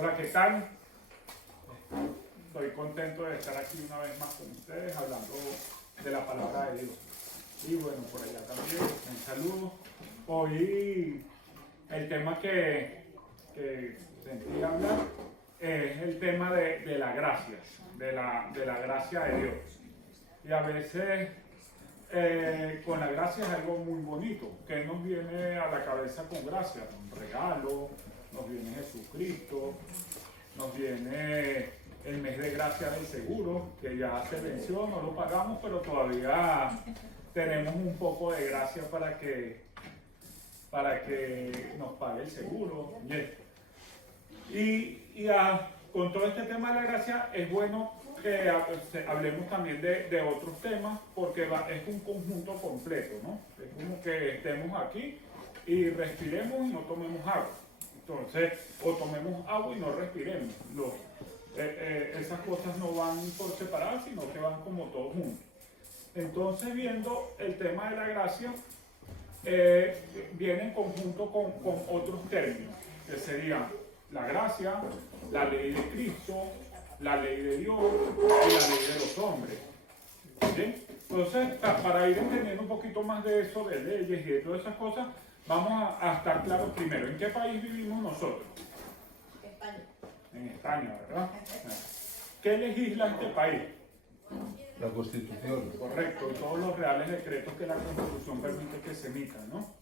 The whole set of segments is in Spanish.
Hola, ¿qué tal? Estoy contento de estar aquí una vez más con ustedes hablando de la palabra de Dios. Y bueno, por allá también, un saludo. Hoy el tema que sentí hablar es el tema de la gracia, de la gracia de Dios. Y a veces con la gracia es algo muy bonito. ¿Qué nos viene a la cabeza con gracia? Un regalo, nos viene Jesucristo, nos viene el mes de gracia del seguro, que ya se venció, no lo pagamos, pero todavía tenemos un poco de gracia para que nos pague el seguro. Con todo este tema de la gracia es bueno que hablemos también de otros temas, porque es un conjunto completo, ¿no? Es como que estemos aquí y respiremos y no tomemos agua. Entonces, o tomemos agua y no respiremos. Esas cosas no van por separado, sino que van como todos juntos. Entonces, viendo el tema de la gracia, viene en conjunto con otros términos, que serían la gracia, la ley de Cristo, la ley de Dios y la ley de los hombres. ¿Bien? Entonces, para ir entendiendo un poquito más de eso, de leyes y de todas esas cosas, vamos a estar claros primero. ¿En qué país vivimos nosotros? España. En España, ¿verdad? ¿Qué legisla este país? La Constitución. Correcto, y todos los reales decretos que la Constitución permite que se emitan, ¿no?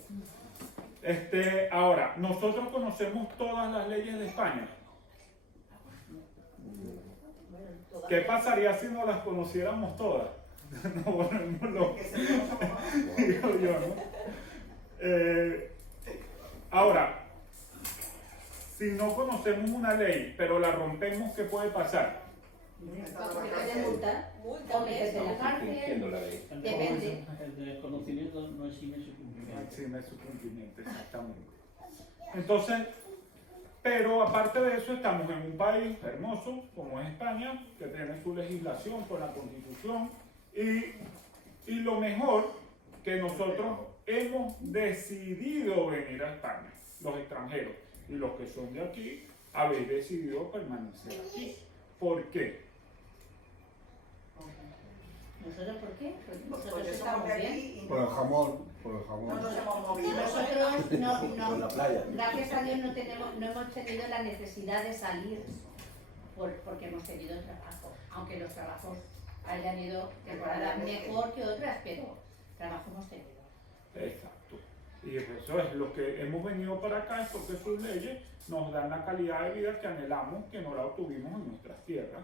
Ahora, nosotros conocemos todas las leyes de España. ¿Qué pasaría si no las conociéramos todas? No, bueno, digo yo, ¿no? Ahora, si no conocemos una ley, pero la rompemos, ¿qué puede pasar? Se puede multar, o meterse en la cárcel, La ley. depende. El desconocimiento no exime su cumplimiento. Exime su cumplimiento, exactamente. Entonces, pero aparte de eso, estamos en un país hermoso, como es España, que tiene su legislación con la Constitución, y lo mejor, que nosotros hemos decidido venir a España, los extranjeros, y los que son de aquí, habéis decidido permanecer aquí. ¿Por qué? ¿Nosotros por qué? Porque Porque nosotros estamos estamos bien. aquí Por el jamón, por el no jamón. nos hemos movido. Nosotros Por la playa. gracias a Dios no hemos tenido la necesidad de salir porque hemos tenido trabajo, aunque los trabajos hayan ido temporadas mejor que otras, pero trabajo hemos tenido. Exacto. Y eso es lo que hemos venido para acá, es porque sus leyes nos dan la calidad de vida que anhelamos, que no la obtuvimos en nuestras tierras.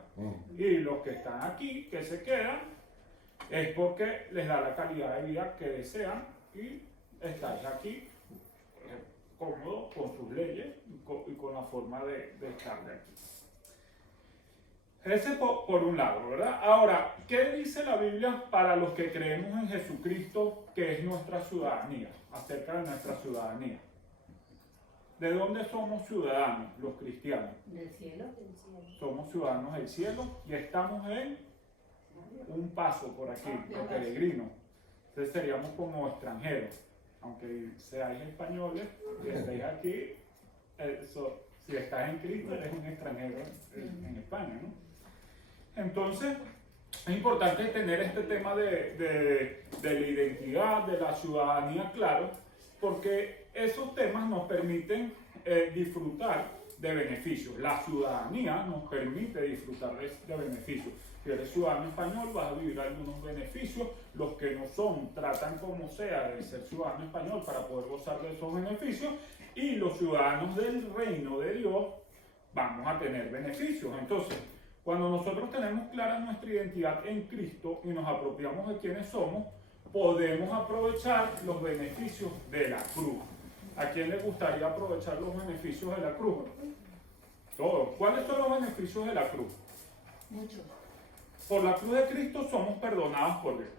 Y los que están aquí, que se quedan, es porque les da la calidad de vida que desean y estáis aquí cómodos con sus leyes y con la forma de estar de aquí. Ese por un lado, ¿verdad? Ahora, ¿qué dice la Biblia para los que creemos en Jesucristo, que es nuestra ciudadanía, acerca de nuestra ciudadanía? ¿De dónde somos ciudadanos los cristianos? ¿Del cielo? Somos ciudadanos del cielo y estamos en un paso por aquí, los peregrinos. Entonces seríamos como extranjeros, aunque seáis españoles y estéis aquí, si estás en Cristo eres un extranjero en España, ¿no? Entonces, es importante tener este tema de la identidad, de la ciudadanía claro, porque esos temas nos permiten disfrutar de beneficios. La ciudadanía nos permite disfrutar de beneficios. Si eres ciudadano español, vas a vivir algunos beneficios. Los que no son, tratan como sea de ser ciudadano español para poder gozar de esos beneficios. Y los ciudadanos del reino de Dios vamos a tener beneficios. Entonces, cuando nosotros tenemos clara nuestra identidad en Cristo y nos apropiamos de quiénes somos, podemos aprovechar los beneficios de la cruz. ¿A quién le gustaría aprovechar los beneficios de la cruz? Todos. ¿Cuáles son los beneficios de la cruz? Muchos. Por la cruz de Cristo somos perdonados por Dios.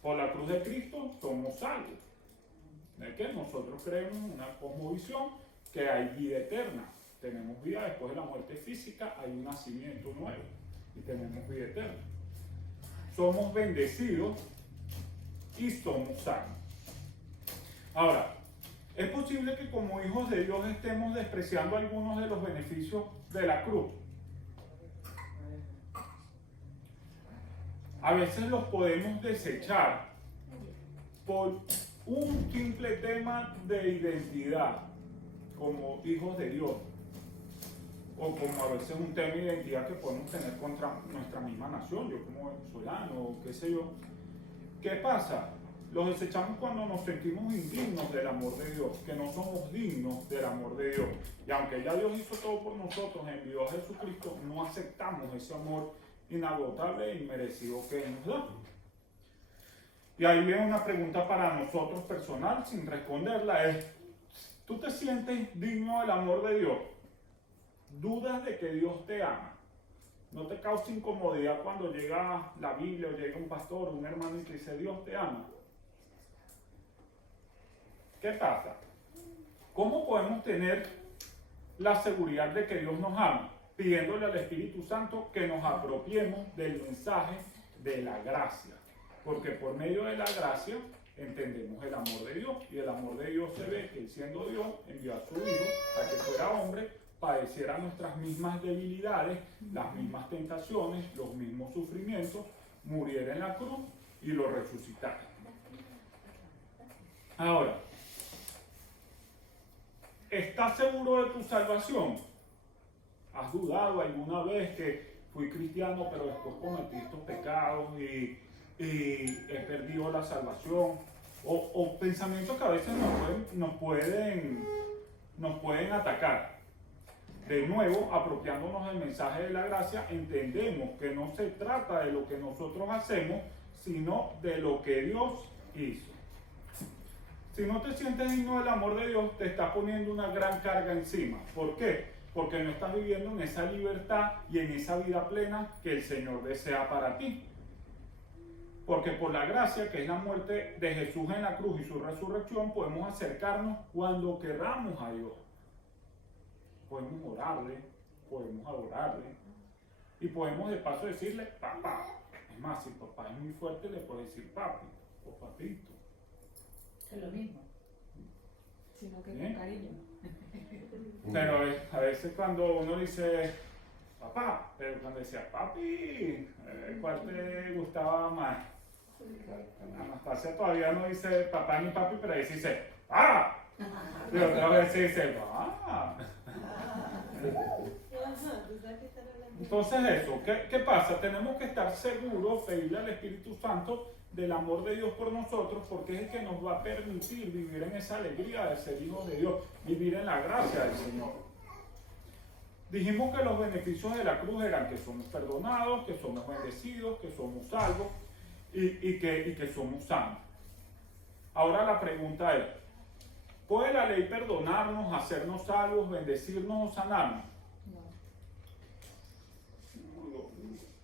Por la cruz de Cristo somos salvos. ¿De qué? Nosotros creemos en una cosmovisión que hay vida eterna. Tenemos vida después de la muerte física, hay un nacimiento nuevo y tenemos vida eterna. Somos bendecidos y somos sanos. Ahora, Es posible que como hijos de Dios estemos despreciando algunos de los beneficios de la cruz. A veces los podemos desechar por un simple tema de identidad como hijos de Dios, o como a veces un tema de identidad que podemos tener contra nuestra misma nación, yo como venezolano, o qué sé yo. ¿Qué pasa? Los desechamos cuando nos sentimos indignos del amor de Dios, que no somos dignos del amor de Dios. Y aunque ya Dios hizo todo por nosotros, envió a Jesucristo, no aceptamos ese amor inagotable e inmerecido que Él nos da. Y ahí viene una pregunta para nosotros personal, sin responderla, es, ¿tú te sientes digno del amor de Dios? ¿Dudas de que Dios te ama? ¿No te causa incomodidad cuando llega la Biblia o llega un pastor o un hermano y te dice Dios te ama? ¿Qué pasa? ¿Cómo podemos tener la seguridad de que Dios nos ama? Pidiéndole al Espíritu Santo que nos apropiemos del mensaje de la gracia. Porque por medio de la gracia entendemos el amor de Dios. Y el amor de Dios se ve que Él, siendo Dios, envió a su Hijo a que fuera hombre, padeciera nuestras mismas debilidades, las mismas tentaciones, los mismos sufrimientos, muriera en la cruz y lo resucitara. Ahora, ¿estás seguro de tu salvación? ¿Has dudado alguna vez que fui cristiano pero después cometí estos pecados y he perdido la salvación? O pensamientos que a veces nos pueden atacar. De nuevo, apropiándonos del mensaje de la gracia, entendemos que no se trata de lo que nosotros hacemos, sino de lo que Dios hizo. Si no te sientes digno del amor de Dios, te está poniendo una gran carga encima. ¿Por qué? Porque no estás viviendo en esa libertad y en esa vida plena que el Señor desea para ti. Porque por la gracia, que es la muerte de Jesús en la cruz y su resurrección, podemos acercarnos cuando querramos a Dios. Podemos orarle, podemos adorarle y podemos de paso decirle papá. Es más, si papá es muy fuerte, le puedes decir papi o papito. Es lo mismo. Sino que ¿Bien? con cariño. Pero a veces cuando uno dice papá, pero cuando decía papi, ¿cuál te gustaba más? Anastasia todavía no dice papá ni papi, pero ahí sí dice ¡ah! Y otra vez sí dice ¡ah! Entonces eso, ¿qué pasa? Tenemos que estar seguros, pedirle al Espíritu Santo del amor de Dios por nosotros, porque es el que nos va a permitir vivir en esa alegría de ser hijos de Dios, vivir en la gracia del Señor. Dijimos que los beneficios de la cruz eran que somos perdonados, que somos bendecidos, que somos salvos y que somos sanos. Ahora la pregunta es, ¿puede la ley perdonarnos, hacernos salvos, bendecirnos o sanarnos?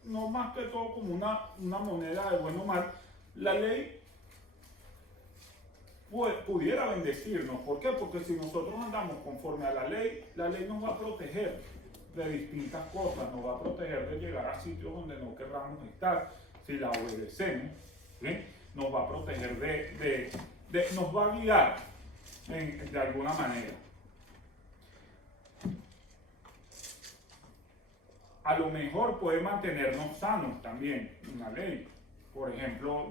No más que todo como una moneda de bueno o mal. La ley pudiera bendecirnos. ¿Por qué? Porque si nosotros andamos conforme a la ley nos va a proteger de distintas cosas, nos va a proteger de llegar a sitios donde no querramos estar, si la obedecemos, ¿sí? Nos va a proteger nos va a guiar de alguna manera. A lo mejor puede mantenernos sanos también, una ley. Por ejemplo,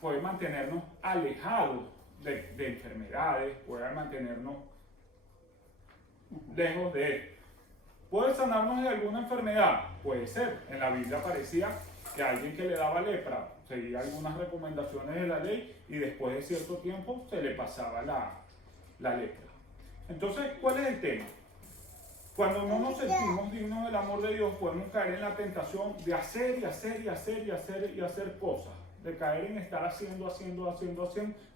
puede mantenernos alejados de enfermedades, puede mantenernos lejos de él. ¿Puede sanarnos de alguna enfermedad? Puede ser. En la Biblia aparecía que alguien que le daba lepra seguía algunas recomendaciones de la ley y después de cierto tiempo se le pasaba la lepra. Entonces, ¿cuál es el tema? Cuando no nos sentimos dignos del amor de Dios, podemos caer en la tentación de hacer cosas, de caer en estar haciendo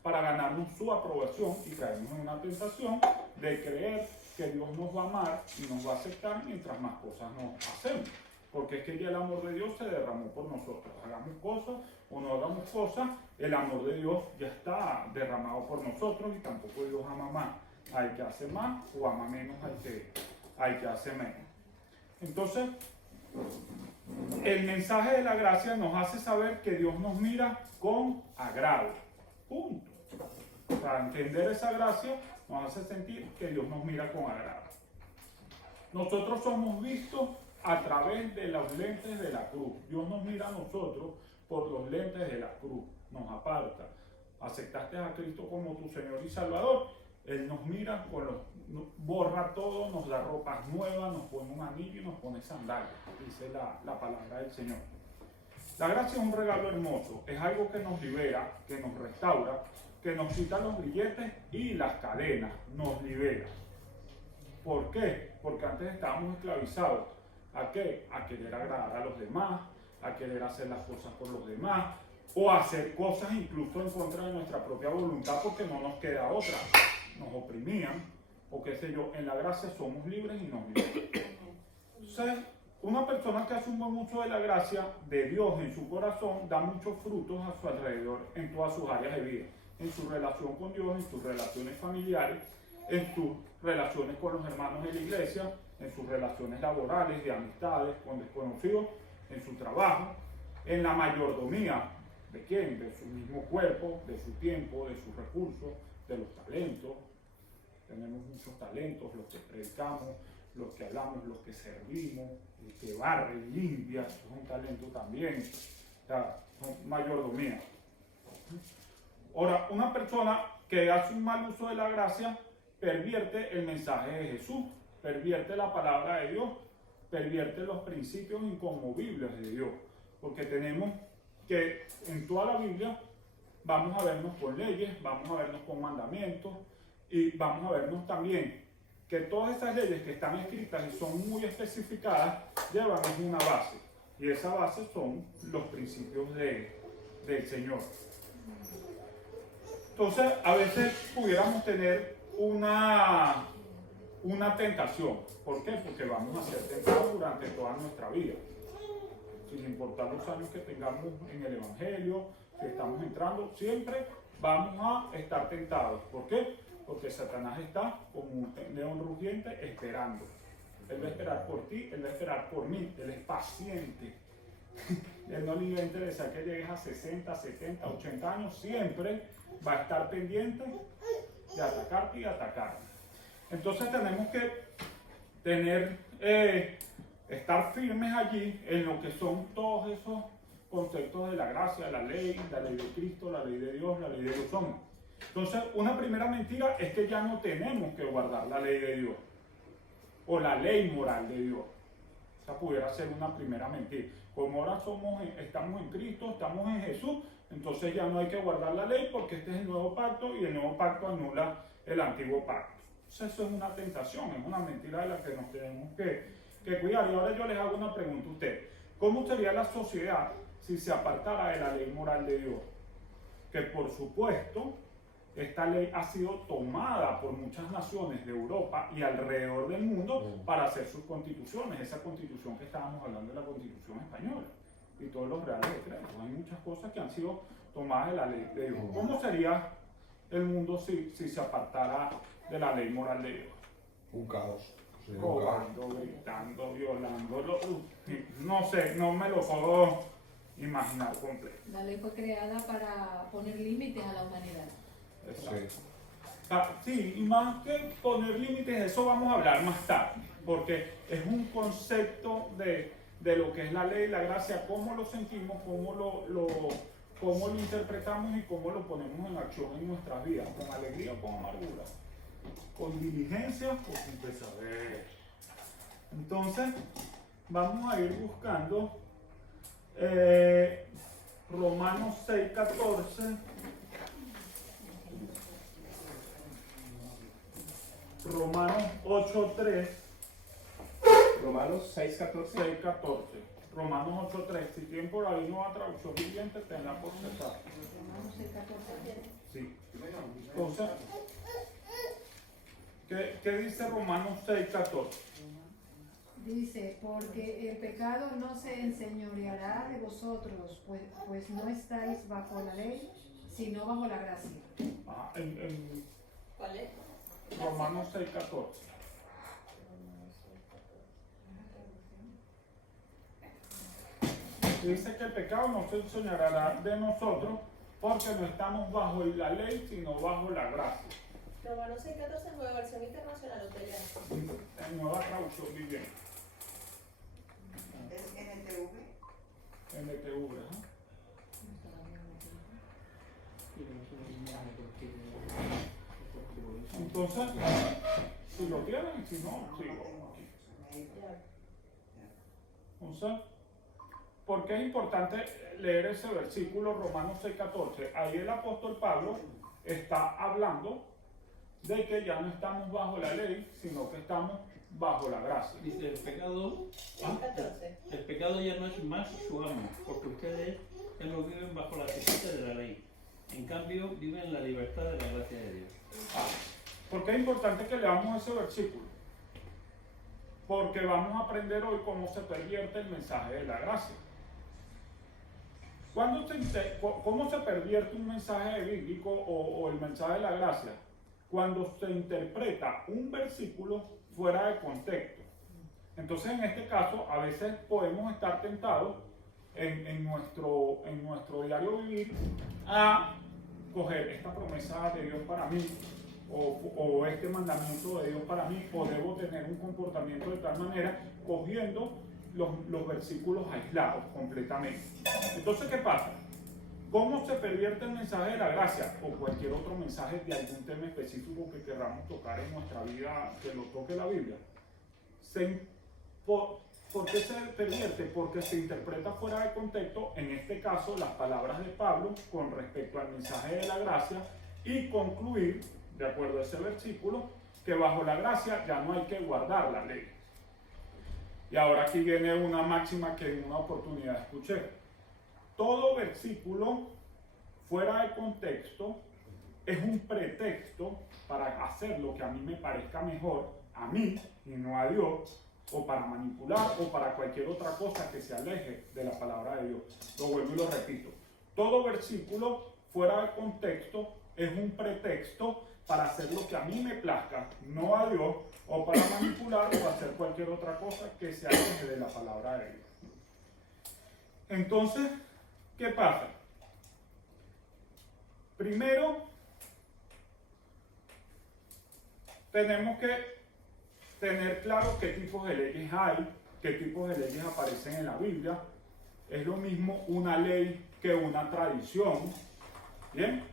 para ganarnos su aprobación y caemos en una tentación de creer que Dios nos va a amar y nos va a aceptar mientras más cosas nos hacemos. Porque es que ya el amor de Dios se derramó por nosotros. Hagamos cosas o no hagamos cosas, el amor de Dios ya está derramado por nosotros y tampoco Dios ama más al que hace más o ama menos al que hace menos. Entonces, el mensaje de la gracia nos hace saber que Dios nos mira con agrado. Punto. O sea, entender esa gracia nos hace sentir que Dios nos mira con agrado. Nosotros somos vistos a través de los lentes de la cruz. Dios nos mira a nosotros por los lentes de la cruz, nos aparta. Aceptaste a Cristo como tu Señor y Salvador, Él nos mira, borra todo, nos da ropas nuevas, nos pone un anillo y nos pone sandalias, dice la palabra del Señor. La gracia es un regalo hermoso, es algo que nos libera, que nos restaura, que nos quita los grilletes y las cadenas, nos libera. ¿Por qué? Porque antes estábamos esclavizados. ¿A qué? A querer agradar a los demás, a querer hacer las cosas por los demás, o hacer cosas incluso en contra de nuestra propia voluntad porque no nos queda otra. Nos oprimían, o qué sé yo, en la gracia somos libres y nos liberan. Entonces, una persona que hace un buen uso de la gracia de Dios en su corazón da muchos frutos a su alrededor en todas sus áreas de vida, en su relación con Dios, en sus relaciones familiares, en sus relaciones con los hermanos de la iglesia, en sus relaciones laborales, de amistades, con desconocidos, en su trabajo, en la mayordomía. ¿De quién? De su mismo cuerpo, de su tiempo, de sus recursos, de los talentos. Tenemos muchos talentos, los que predicamos, los que hablamos, los que servimos, el que barre, limpia, es un talento también. O sea, son mayordomía. Ahora, una persona que hace un mal uso de la gracia pervierte el mensaje de Jesús, pervierte la palabra de Dios, pervierte los principios inconmovibles de Dios, porque tenemos que en toda la Biblia vamos a vernos con leyes, vamos a vernos con mandamientos y vamos a vernos también que todas esas leyes que están escritas y son muy especificadas llevan una base, y esa base son los principios del Señor. Entonces, a veces pudiéramos tener una tentación. ¿Por qué? Porque vamos a ser tentados durante toda nuestra vida. Sin importar los años que tengamos en el Evangelio, que estamos entrando, siempre vamos a estar tentados. ¿Por qué? Porque Satanás está como un león rugiente esperando. Él va a esperar por ti, Él va a esperar por mí, Él es paciente. Él no le va a interesar que llegues a 60, 70, 80 años, siempre va a estar pendiente de atacarte y atacarme. Entonces tenemos que estar firmes allí en lo que son todos esos conceptos de la gracia, la ley de Cristo, la ley de Dios, la ley de los hombres. Entonces, una primera mentira es que ya no tenemos que guardar la ley de Dios o la ley moral de Dios. Esa pudiera ser una primera mentira. Como ahora estamos en Cristo, estamos en Jesús, entonces ya no hay que guardar la ley porque este es el nuevo pacto y el nuevo pacto anula el antiguo pacto. Entonces eso es una tentación, es una mentira de la que nos tenemos que cuidar. Y ahora yo les hago una pregunta a ustedes. ¿Cómo sería la sociedad si se apartara de la ley moral de Dios? Que por supuesto, esta ley ha sido tomada por muchas naciones de Europa y alrededor del mundo para hacer sus constituciones. Esa constitución que estábamos hablando de la Constitución española y todos los reales decretos. Hay muchas cosas que han sido tomadas de la ley de Dios. ¿Cómo sería el mundo si se apartara de la ley moral de Dios? Un caos. Sí, Robando, gritando, violando. No sé, no me lo puedo imaginar completo. La ley fue creada para poner límites a la humanidad. Sí. Sí, y más que poner límites, eso vamos a hablar más tarde, porque es un concepto de lo que es la ley, la gracia, cómo lo sentimos, cómo lo interpretamos y cómo lo ponemos en acción en nuestras vidas, con alegría o con amargura, con diligencia o sin pesadez. Entonces, vamos a ir buscando Romanos 6:14. Romanos 8:3. Romanos 6:14. 6:14. Romanos 8:3. Si tienen por ahí nueva traducción viviente, tenla por cesar. Romanos 6:14. Sí. Entonces, ¿qué dice Romanos 6:14? Dice, porque el pecado no se enseñoreará de vosotros, pues no estáis bajo la ley, sino bajo la gracia. En ¿Cuál es? Romanos 6:14. Dice que el pecado no se enseñará de nosotros, porque no estamos bajo la ley, sino bajo la gracia. Romanos 6:14, nueva versión internacional, usted ya. En nueva traducción viviente. Es NTV. NTV, ¿eh? Entonces, si lo tienen, si no, sigo aquí. Entonces, ¿por qué es importante leer ese versículo, Romanos 6:14? Ahí el apóstol Pablo está hablando de que ya no estamos bajo la ley, sino que estamos bajo la gracia. Dice, El el pecado ya no es más su amo, porque ustedes ya no viven bajo la justicia de la ley. En cambio, viven en la libertad de la gracia de Dios. ¿Por qué es importante que leamos ese versículo? Porque vamos a aprender hoy cómo se pervierte el mensaje de la gracia. ¿Cómo se pervierte un mensaje bíblico o el mensaje de la gracia? Cuando se interpreta un versículo fuera de contexto. Entonces, en este caso, a veces podemos estar tentados en nuestro diario vivir a coger esta promesa de Dios para mí, o este mandamiento de Dios para mí, o debo tener un comportamiento de tal manera, cogiendo los versículos aislados completamente. Entonces, ¿qué pasa? ¿Cómo se pervierte el mensaje de la gracia o cualquier otro mensaje de algún tema específico que queramos tocar en nuestra vida, que lo toque la Biblia? ¿Por qué se pervierte? Porque se interpreta fuera de contexto, en este caso, las palabras de Pablo con respecto al mensaje de la gracia, y concluir, de acuerdo a ese versículo, que bajo la gracia ya no hay que guardar la ley. Y ahora aquí viene una máxima que en una oportunidad escuché. Todo versículo fuera de contexto es un pretexto para hacer lo que a mí me parezca mejor, a mí y no a Dios, o para manipular o para cualquier otra cosa que se aleje de la palabra de Dios. Lo vuelvo y lo repito. Todo versículo fuera de contexto es un pretexto para hacer lo que a mí me plazca, no a Dios, o para manipular o hacer cualquier otra cosa que se aleje de la palabra de Dios. Entonces, ¿qué pasa? Primero, tenemos que tener claro qué tipos de leyes hay, qué tipos de leyes aparecen en la Biblia. Es lo mismo una ley que una tradición, ¿bien?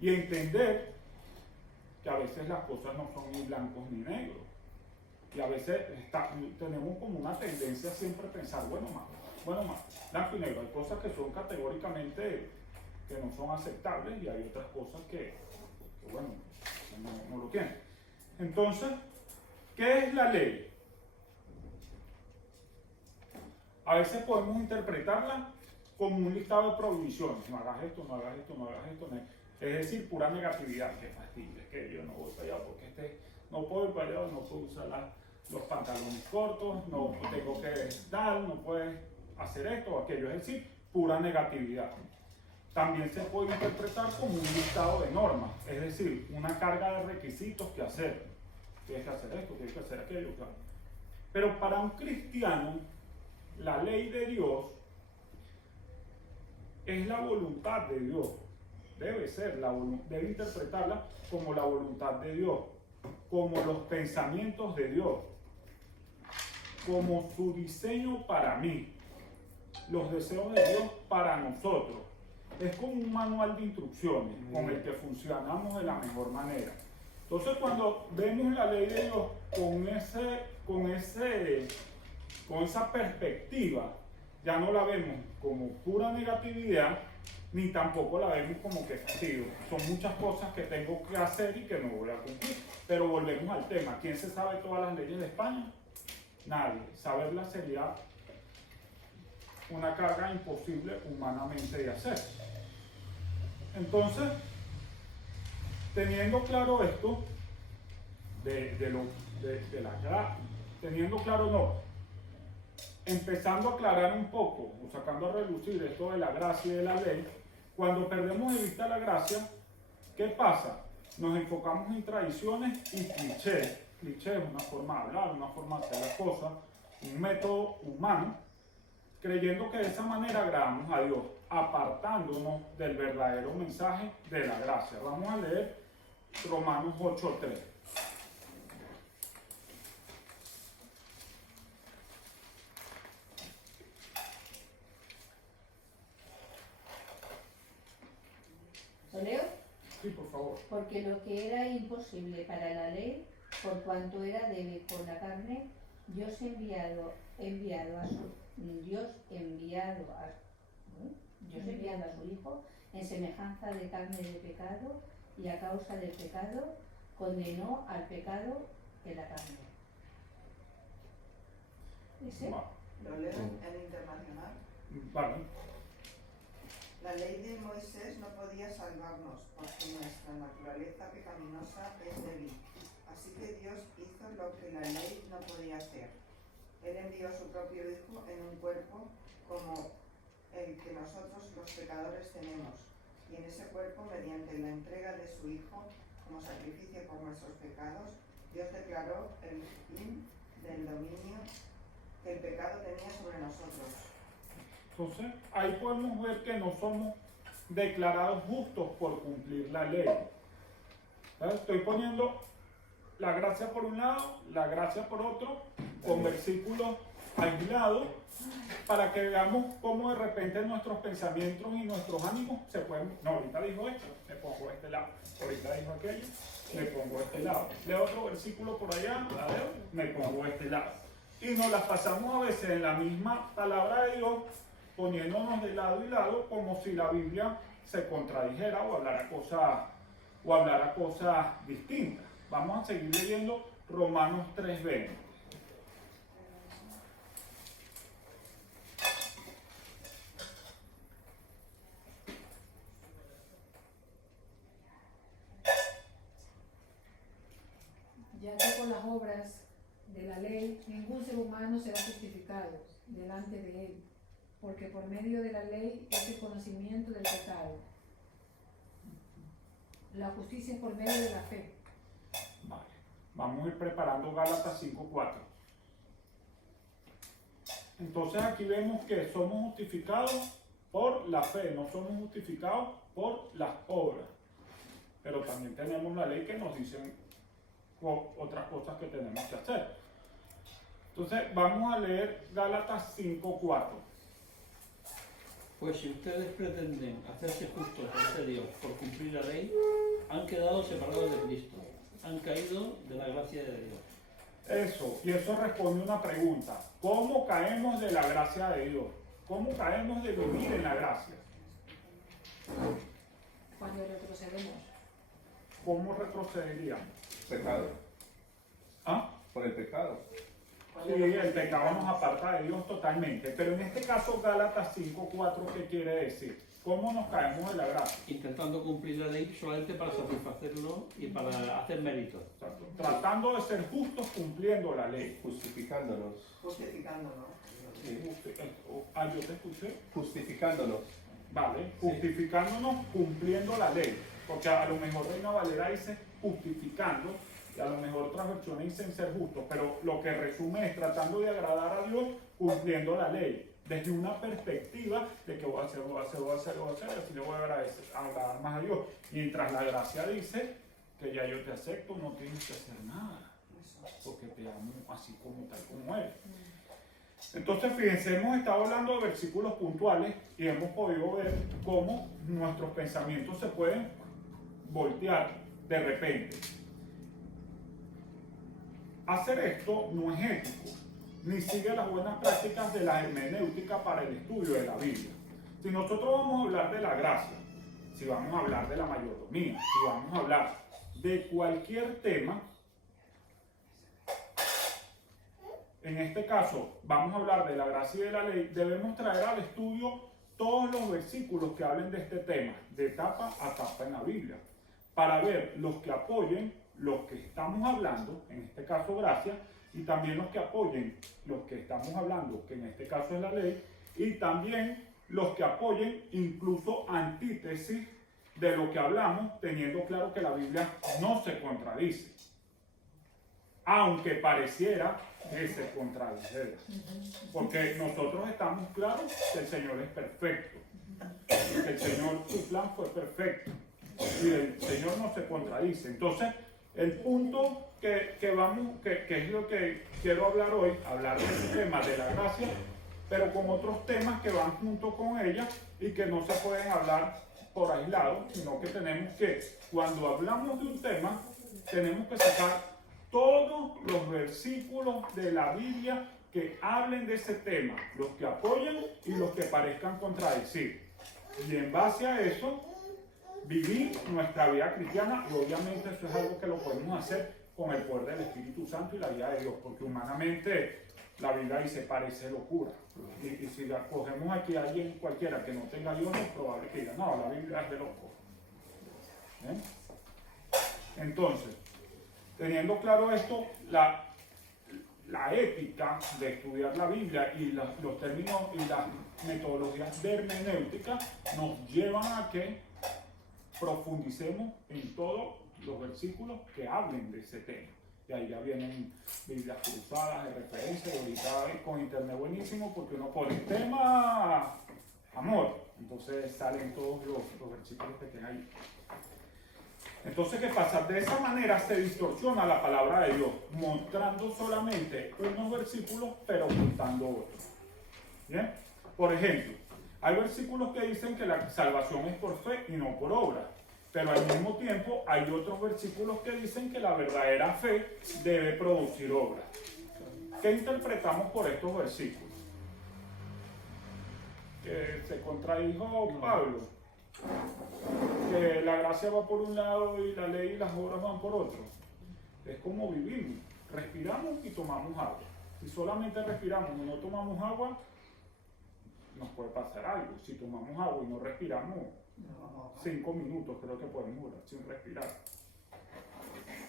Y entender que a veces las cosas no son ni blancos ni negros. Y a veces tenemos como una tendencia siempre a pensar, bueno, más, blanco y negro. Hay cosas que son categóricamente que no son aceptables y hay otras cosas que bueno, no lo tienen. Entonces, ¿qué es la ley? A veces podemos interpretarla como un listado de prohibiciones. No hagas esto, no hagas esto, no hagas esto. Es decir, pura negatividad. Qué fastidio, es que yo no voy para allá porque no puedo ir para allá, no puedo usar los pantalones cortos, no tengo que dar, no puedes hacer esto o aquello. Es decir, pura negatividad. También se puede interpretar como un listado de normas, es decir, una carga de requisitos que hacer. Tienes que hacer esto, tienes que hacer aquello. Claro. Pero para un cristiano, la ley de Dios es la voluntad de Dios. Debe interpretarla como la voluntad de Dios, como los pensamientos de Dios, como su diseño para mí, los deseos de Dios para nosotros. Es como un manual de instrucciones con el que funcionamos de la mejor manera. Entonces, cuando vemos la ley de Dios con esa perspectiva, ya no la vemos como pura negatividad, ni tampoco la vemos como que fastidio. Son muchas cosas que tengo que hacer y que no voy a cumplir. Pero volvemos al tema. ¿Quién se sabe todas las leyes de España? Nadie. Saberlas sería una carga imposible humanamente de hacer. Entonces, teniendo claro esto, empezando a aclarar un poco, o sacando a relucir esto de la gracia y de la ley, cuando perdemos de vista la gracia, ¿qué pasa? Nos enfocamos en tradiciones y clichés. Clichés es una forma de hablar, una forma de hacer las cosas, un método humano, creyendo que de esa manera agradamos a Dios. apartándonos del verdadero mensaje de la gracia. Vamos a leer Romanos 8:3. ¿Lo leo? Sí, por favor. Porque lo que era imposible para la ley, por cuanto era débil por la carne, Dios enviado a su Hijo en semejanza de carne de pecado, y a causa del pecado condenó al pecado en la carne. ¿Ese? Lo leo en internacional. Vale. La ley de Moisés no podía salvarnos porque nuestra naturaleza pecaminosa es débil. Así que Dios hizo lo que la ley no podía hacer. Él envió a su propio Hijo en un cuerpo como el que nosotros los pecadores tenemos. Y en ese cuerpo, mediante la entrega de su Hijo como sacrificio por nuestros pecados, Dios declaró el fin del dominio que el pecado tenía sobre nosotros. Entonces, ahí podemos ver que no somos declarados justos por cumplir la ley. ¿Vale? Estoy poniendo la gracia por un lado, la gracia por otro, con versículos aislados, para que veamos cómo de repente nuestros pensamientos y nuestros ánimos se pueden... No, ahorita dijo esto, le pongo este lado. Ahorita dijo aquello, le pongo este lado. Leo otro versículo por allá, la leo, me pongo este lado. Y nos las pasamos a veces en la misma palabra de Dios, poniéndonos de lado y lado, como si la Biblia se contradijera o hablara cosas distintas. Vamos a seguir leyendo Romanos 3:20. Ya que por las obras de la ley ningún ser humano será justificado delante de él, porque por medio de la ley es el conocimiento del pecado. La justicia es por medio de la fe. Vale. Vamos a ir preparando Gálatas 5:4. Entonces aquí vemos que somos justificados por la fe, no somos justificados por las obras. Pero también tenemos la ley que nos dicen otras cosas que tenemos que hacer. Entonces vamos a leer Gálatas 5:4. Pues si ustedes pretenden hacerse justos ante Dios por cumplir la ley, han quedado separados de Cristo, han caído de la gracia de Dios. Eso, y eso responde una pregunta. ¿Cómo caemos de la gracia de Dios? ¿Cómo caemos de vivir en la gracia? Cuando retrocedemos. ¿Cómo retrocederíamos? Pecado. ¿Ah? Por el pecado. Sí, el pecado nos aparta de Dios totalmente. Pero en este caso, Gálatas 5:4, ¿qué quiere decir? ¿Cómo nos caemos de la gracia? Intentando cumplir la ley solamente para satisfacerlo y para hacer méritos. Exacto. Tratando de ser justos cumpliendo la ley. Justificándonos. Justificándonos. Sí. Yo te escuché. Justificándonos. Vale, justificándonos cumpliendo la ley. Porque a lo mejor Reina Valera dice justificando, y a lo mejor otras versiones dicen ser justos, pero lo que resume es tratando de agradar a Dios cumpliendo la ley, desde una perspectiva de que voy a hacer, y así le voy a agradar más a Dios. Mientras la gracia dice que ya yo te acepto, no tienes que hacer nada, porque te amo así como tal como eres. Entonces, fíjense, hemos estado hablando de versículos puntuales y hemos podido ver cómo nuestros pensamientos se pueden voltear de repente. Hacer esto no es ético, ni sigue las buenas prácticas de la hermenéutica para el estudio de la Biblia. Si nosotros vamos a hablar de la gracia, si vamos a hablar de la mayordomía, si vamos a hablar de cualquier tema, en este caso vamos a hablar de la gracia y de la ley, debemos traer al estudio todos los versículos que hablen de este tema, de tapa a tapa en la Biblia, para ver los que apoyen los que estamos hablando, en este caso gracia, y también los que apoyen los que estamos hablando, que en este caso es la ley, y también los que apoyen incluso antítesis de lo que hablamos, teniendo claro que la Biblia no se contradice, aunque pareciera que se contradijera, porque nosotros estamos claros que el Señor es perfecto, Que el Señor, su plan fue perfecto. Y el Señor no se contradice. Entonces, el punto que es lo que quiero hablar hoy, hablar del tema de la gracia, pero con otros temas que van junto con ella y que no se pueden hablar por aislado, sino que tenemos que, cuando hablamos de un tema, tenemos que sacar todos los versículos de la Biblia que hablen de ese tema, los que apoyan y los que parezcan contradecir. Y en base a eso, vivir nuestra vida cristiana, y obviamente eso es algo que lo podemos hacer con el poder del Espíritu Santo y la vida de Dios, porque humanamente la Biblia dice parece locura. Y si la cogemos aquí a alguien cualquiera que no tenga a Dios, es probable que diga, no, la Biblia es de loco. Entonces, teniendo claro esto, la ética de estudiar la Biblia y los términos y las metodologías de hermenéutica nos llevan a que profundicemos en todos los versículos que hablen de ese tema. Y ahí ya vienen Biblias cruzadas de referencia, y ahorita con internet buenísimo porque uno pone tema amor, entonces salen todos los versículos que estén ahí. Entonces, ¿qué pasa? De esa manera se distorsiona la palabra de Dios, mostrando solamente unos versículos, pero ocultando otros. ¿Bien? Por ejemplo, hay versículos que dicen que la salvación es por fe y no por obra, pero al mismo tiempo hay otros versículos que dicen que la verdadera fe debe producir obras. ¿Qué interpretamos por estos versículos? Que se contradijo Pablo. Que la gracia va por un lado y la ley y las obras van por otro. Es como vivimos, respiramos y tomamos agua. Si solamente respiramos y no tomamos agua, nos puede pasar algo. Si tomamos agua y no respiramos, 5 minutos creo que podemos durar sin respirar.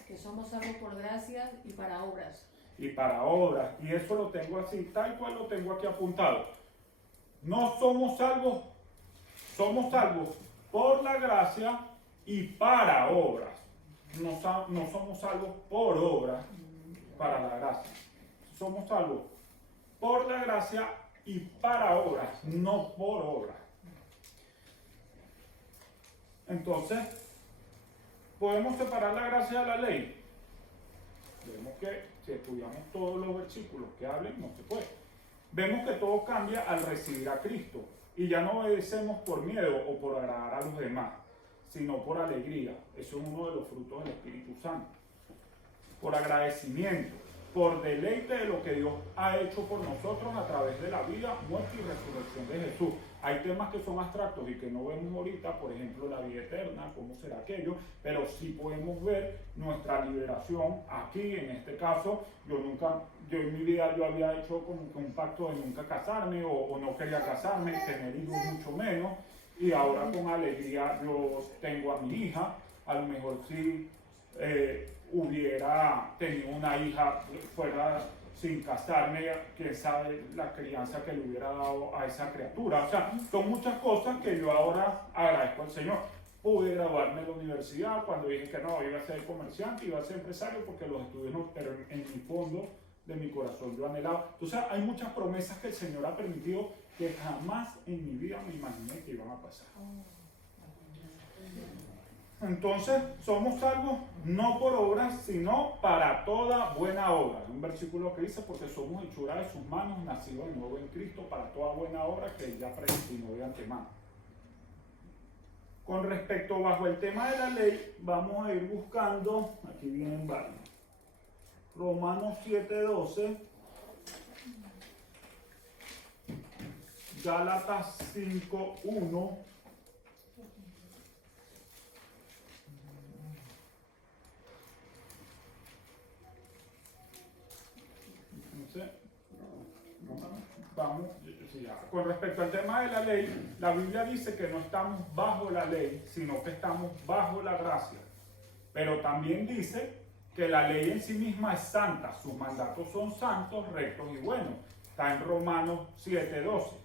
Que somos salvos por gracia y para obras. Y para obras, y eso lo tengo así, tal cual lo tengo aquí apuntado. No somos salvos, somos salvos por la gracia y para obras. No somos salvos por obras para la gracia. Somos salvos por la gracia y para obras, no por obras. Entonces, ¿podemos separar la gracia de la ley? Vemos que si estudiamos todos los versículos que hablen, no se puede. Vemos que todo cambia al recibir a Cristo. Y ya no obedecemos por miedo o por agradar a los demás, sino por alegría. Eso es uno de los frutos del Espíritu Santo. Por agradecimiento, por deleite de lo que Dios ha hecho por nosotros a través de la vida, muerte y resurrección de Jesús. Hay temas que son abstractos y que no vemos ahorita, por ejemplo, la vida eterna, cómo será aquello, pero sí podemos ver nuestra liberación aquí, en este caso. Yo en mi vida yo había hecho como que un pacto de nunca casarme o no quería casarme, tener hijos mucho menos, y ahora con alegría yo tengo a mi hija. A lo mejor si hubiera tenido una hija fuera sin casarme, quién sabe la crianza que le hubiera dado a esa criatura. O sea, son muchas cosas que yo ahora agradezco al Señor. Pude graduarme en la universidad cuando dije que no, iba a ser comerciante, iba a ser empresario, porque los estudios no, pero en mi fondo de mi corazón yo anhelaba. Entonces hay muchas promesas que el Señor ha permitido que jamás en mi vida me imaginé que iban a pasar. Entonces, somos salvos no por obras, sino para toda buena obra. Un versículo que dice, porque somos hechura de sus manos, nacidos de nuevo en Cristo, para toda buena obra que Él ya predestinó de antemano. Con respecto bajo el tema de la ley, vamos a ir buscando, aquí vienen varios. Romanos 7:12, Gálatas 5:1, vamos, con respecto al tema de la ley, la Biblia dice que no estamos bajo la ley, sino que estamos bajo la gracia. Pero también dice que la ley en sí misma es santa, sus mandatos son santos, rectos y buenos. Está en Romanos 7:12.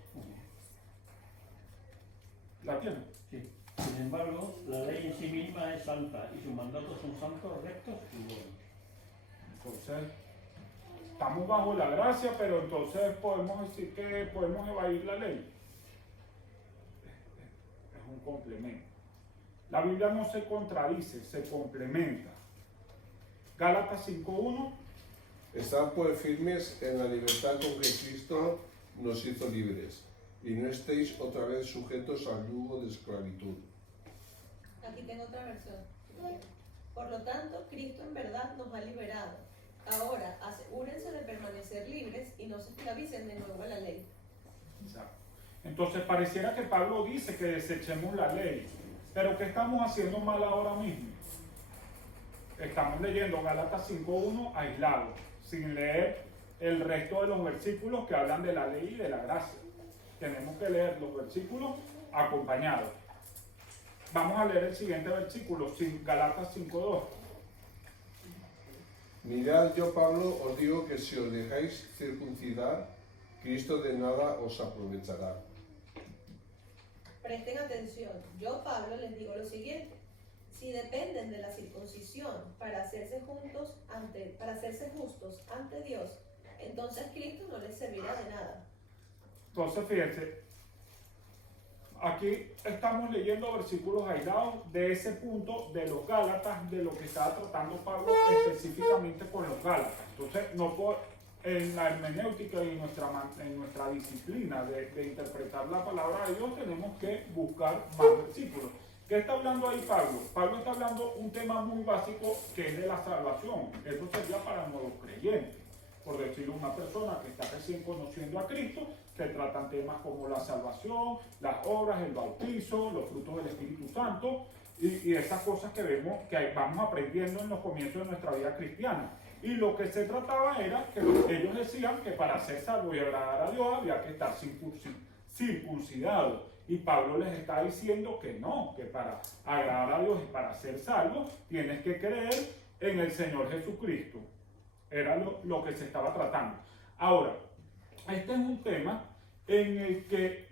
¿La tiene? Sí. Sin embargo, la ley en sí misma es santa y sus mandatos son santos, rectos y buenos. Entonces, estamos bajo la gracia, pero entonces podemos decir que podemos evadir la ley. complemento. La Biblia no se contradice, se complementa. Gálatas 5:1. Estad pues firmes en la libertad con que Cristo nos hizo libres, y no estéis otra vez sujetos al yugo de esclavitud. Aquí tengo otra versión. Por lo tanto, Cristo en verdad nos ha liberado. Ahora, asegúrense de permanecer libres y no se esclavicen de nuevo a la ley. Exacto. Entonces pareciera que Pablo dice que desechemos la ley, pero ¿qué estamos haciendo mal ahora mismo? Estamos leyendo Gálatas 5:1 aislado, sin leer el resto de los versículos que hablan de la ley y de la gracia. Tenemos que leer los versículos acompañados. Vamos a leer el siguiente versículo, Gálatas 5:2. Mirad, yo Pablo os digo que si os dejáis circuncidar, Cristo de nada os aprovechará. Presten atención. Yo, Pablo, les digo lo siguiente. Si dependen de la circuncisión para hacerse justos ante Dios, entonces Cristo no les servirá de nada. Entonces fíjense, aquí estamos leyendo versículos aislados de ese punto de los Gálatas, de lo que estaba tratando Pablo específicamente con los Gálatas. Entonces, en la hermenéutica y en nuestra disciplina de interpretar la palabra de Dios, tenemos que buscar más versículos. ¿Qué está hablando ahí Pablo? Pablo está hablando un tema muy básico que es de la salvación. Eso sería para nuevos creyentes. Por decirlo, una persona que está recién conociendo a Cristo, se tratan temas como la salvación, las obras, el bautizo, los frutos del Espíritu Santo y esas cosas que vemos, que vamos aprendiendo en los comienzos de nuestra vida cristiana. Y lo que se trataba era que ellos decían que para ser salvo y agradar a Dios había que estar circuncidado. Y Pablo les está diciendo que no, que para agradar a Dios y para ser salvo tienes que creer en el Señor Jesucristo. Era lo que se estaba tratando. Ahora, este es un tema en el que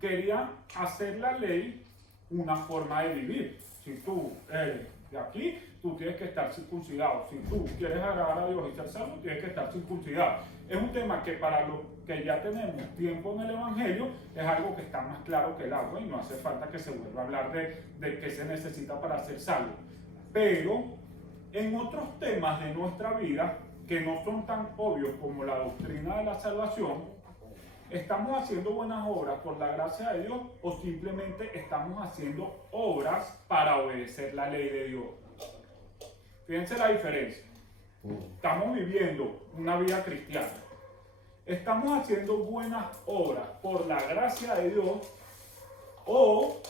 querían hacer la ley una forma de vivir. Si tú eres de aquí, tú tienes que estar circuncidado. Si tú quieres agradar a Dios y ser salvo, tienes que estar circuncidado. Es un tema que para los que ya tenemos tiempo en el Evangelio, es algo que está más claro que el agua y no hace falta que se vuelva a hablar de qué se necesita para ser salvo. Pero en otros temas de nuestra vida, que no son tan obvios como la doctrina de la salvación, ¿estamos haciendo buenas obras por la gracia de Dios o simplemente estamos haciendo obras para obedecer la ley de Dios? Fíjense la diferencia. Estamos viviendo una vida cristiana. ¿Estamos haciendo buenas obras por la gracia de Dios o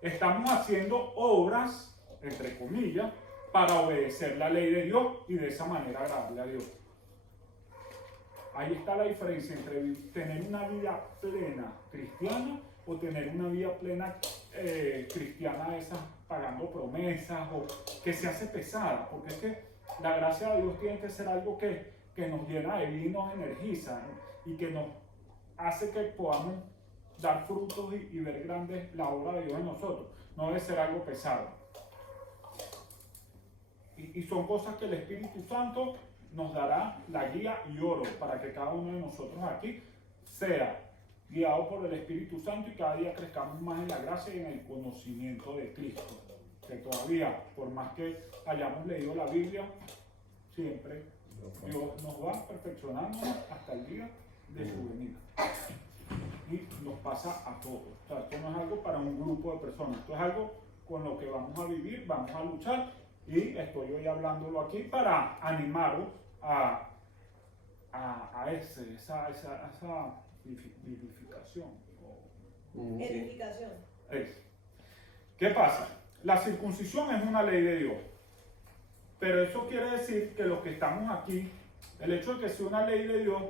estamos haciendo obras, entre comillas, para obedecer la ley de Dios y de esa manera agradarle a Dios? Ahí está la diferencia entre tener una vida plena cristiana o tener una vida plena cristiana de esas pagando promesas o que se hace pesada, porque es que la gracia de Dios tiene que ser algo que nos llena de vida y nos energiza, ¿no? Y que nos hace que podamos dar frutos y ver grandes la obra de Dios en nosotros. No debe ser algo pesado. Y son cosas que el Espíritu Santo nos dará la guía y oro para que cada uno de nosotros aquí sea guiado por el Espíritu Santo y cada día crezcamos más en la gracia y en el conocimiento de Cristo. Que todavía, por más que hayamos leído la Biblia, siempre Dios nos va perfeccionando hasta el día de su venida. Y nos pasa a todos. O sea, esto no es algo para un grupo de personas, esto es algo con lo que vamos a vivir, vamos a luchar. Y estoy hoy hablándolo aquí para animaros a esa vivificación. Edificación. ¿Qué pasa? La circuncisión es una ley de Dios. Pero eso quiere decir que los que estamos aquí, el hecho de que sea una ley de Dios,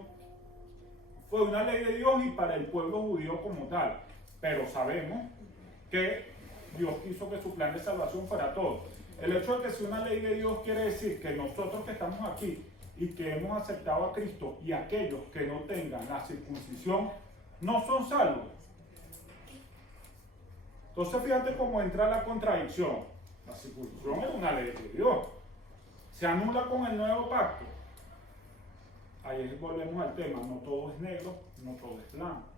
fue una ley de Dios y para el pueblo judío como tal. Pero sabemos que Dios quiso que su plan de salvación fuera todo. El hecho de que sea una ley de Dios quiere decir que nosotros que estamos aquí y que hemos aceptado a Cristo y aquellos que no tengan la circuncisión no son salvos. Entonces fíjate cómo entra la contradicción. La circuncisión es una ley de Dios. Se anula con el nuevo pacto. Ahí volvemos al tema. No todo es negro, no todo es blanco.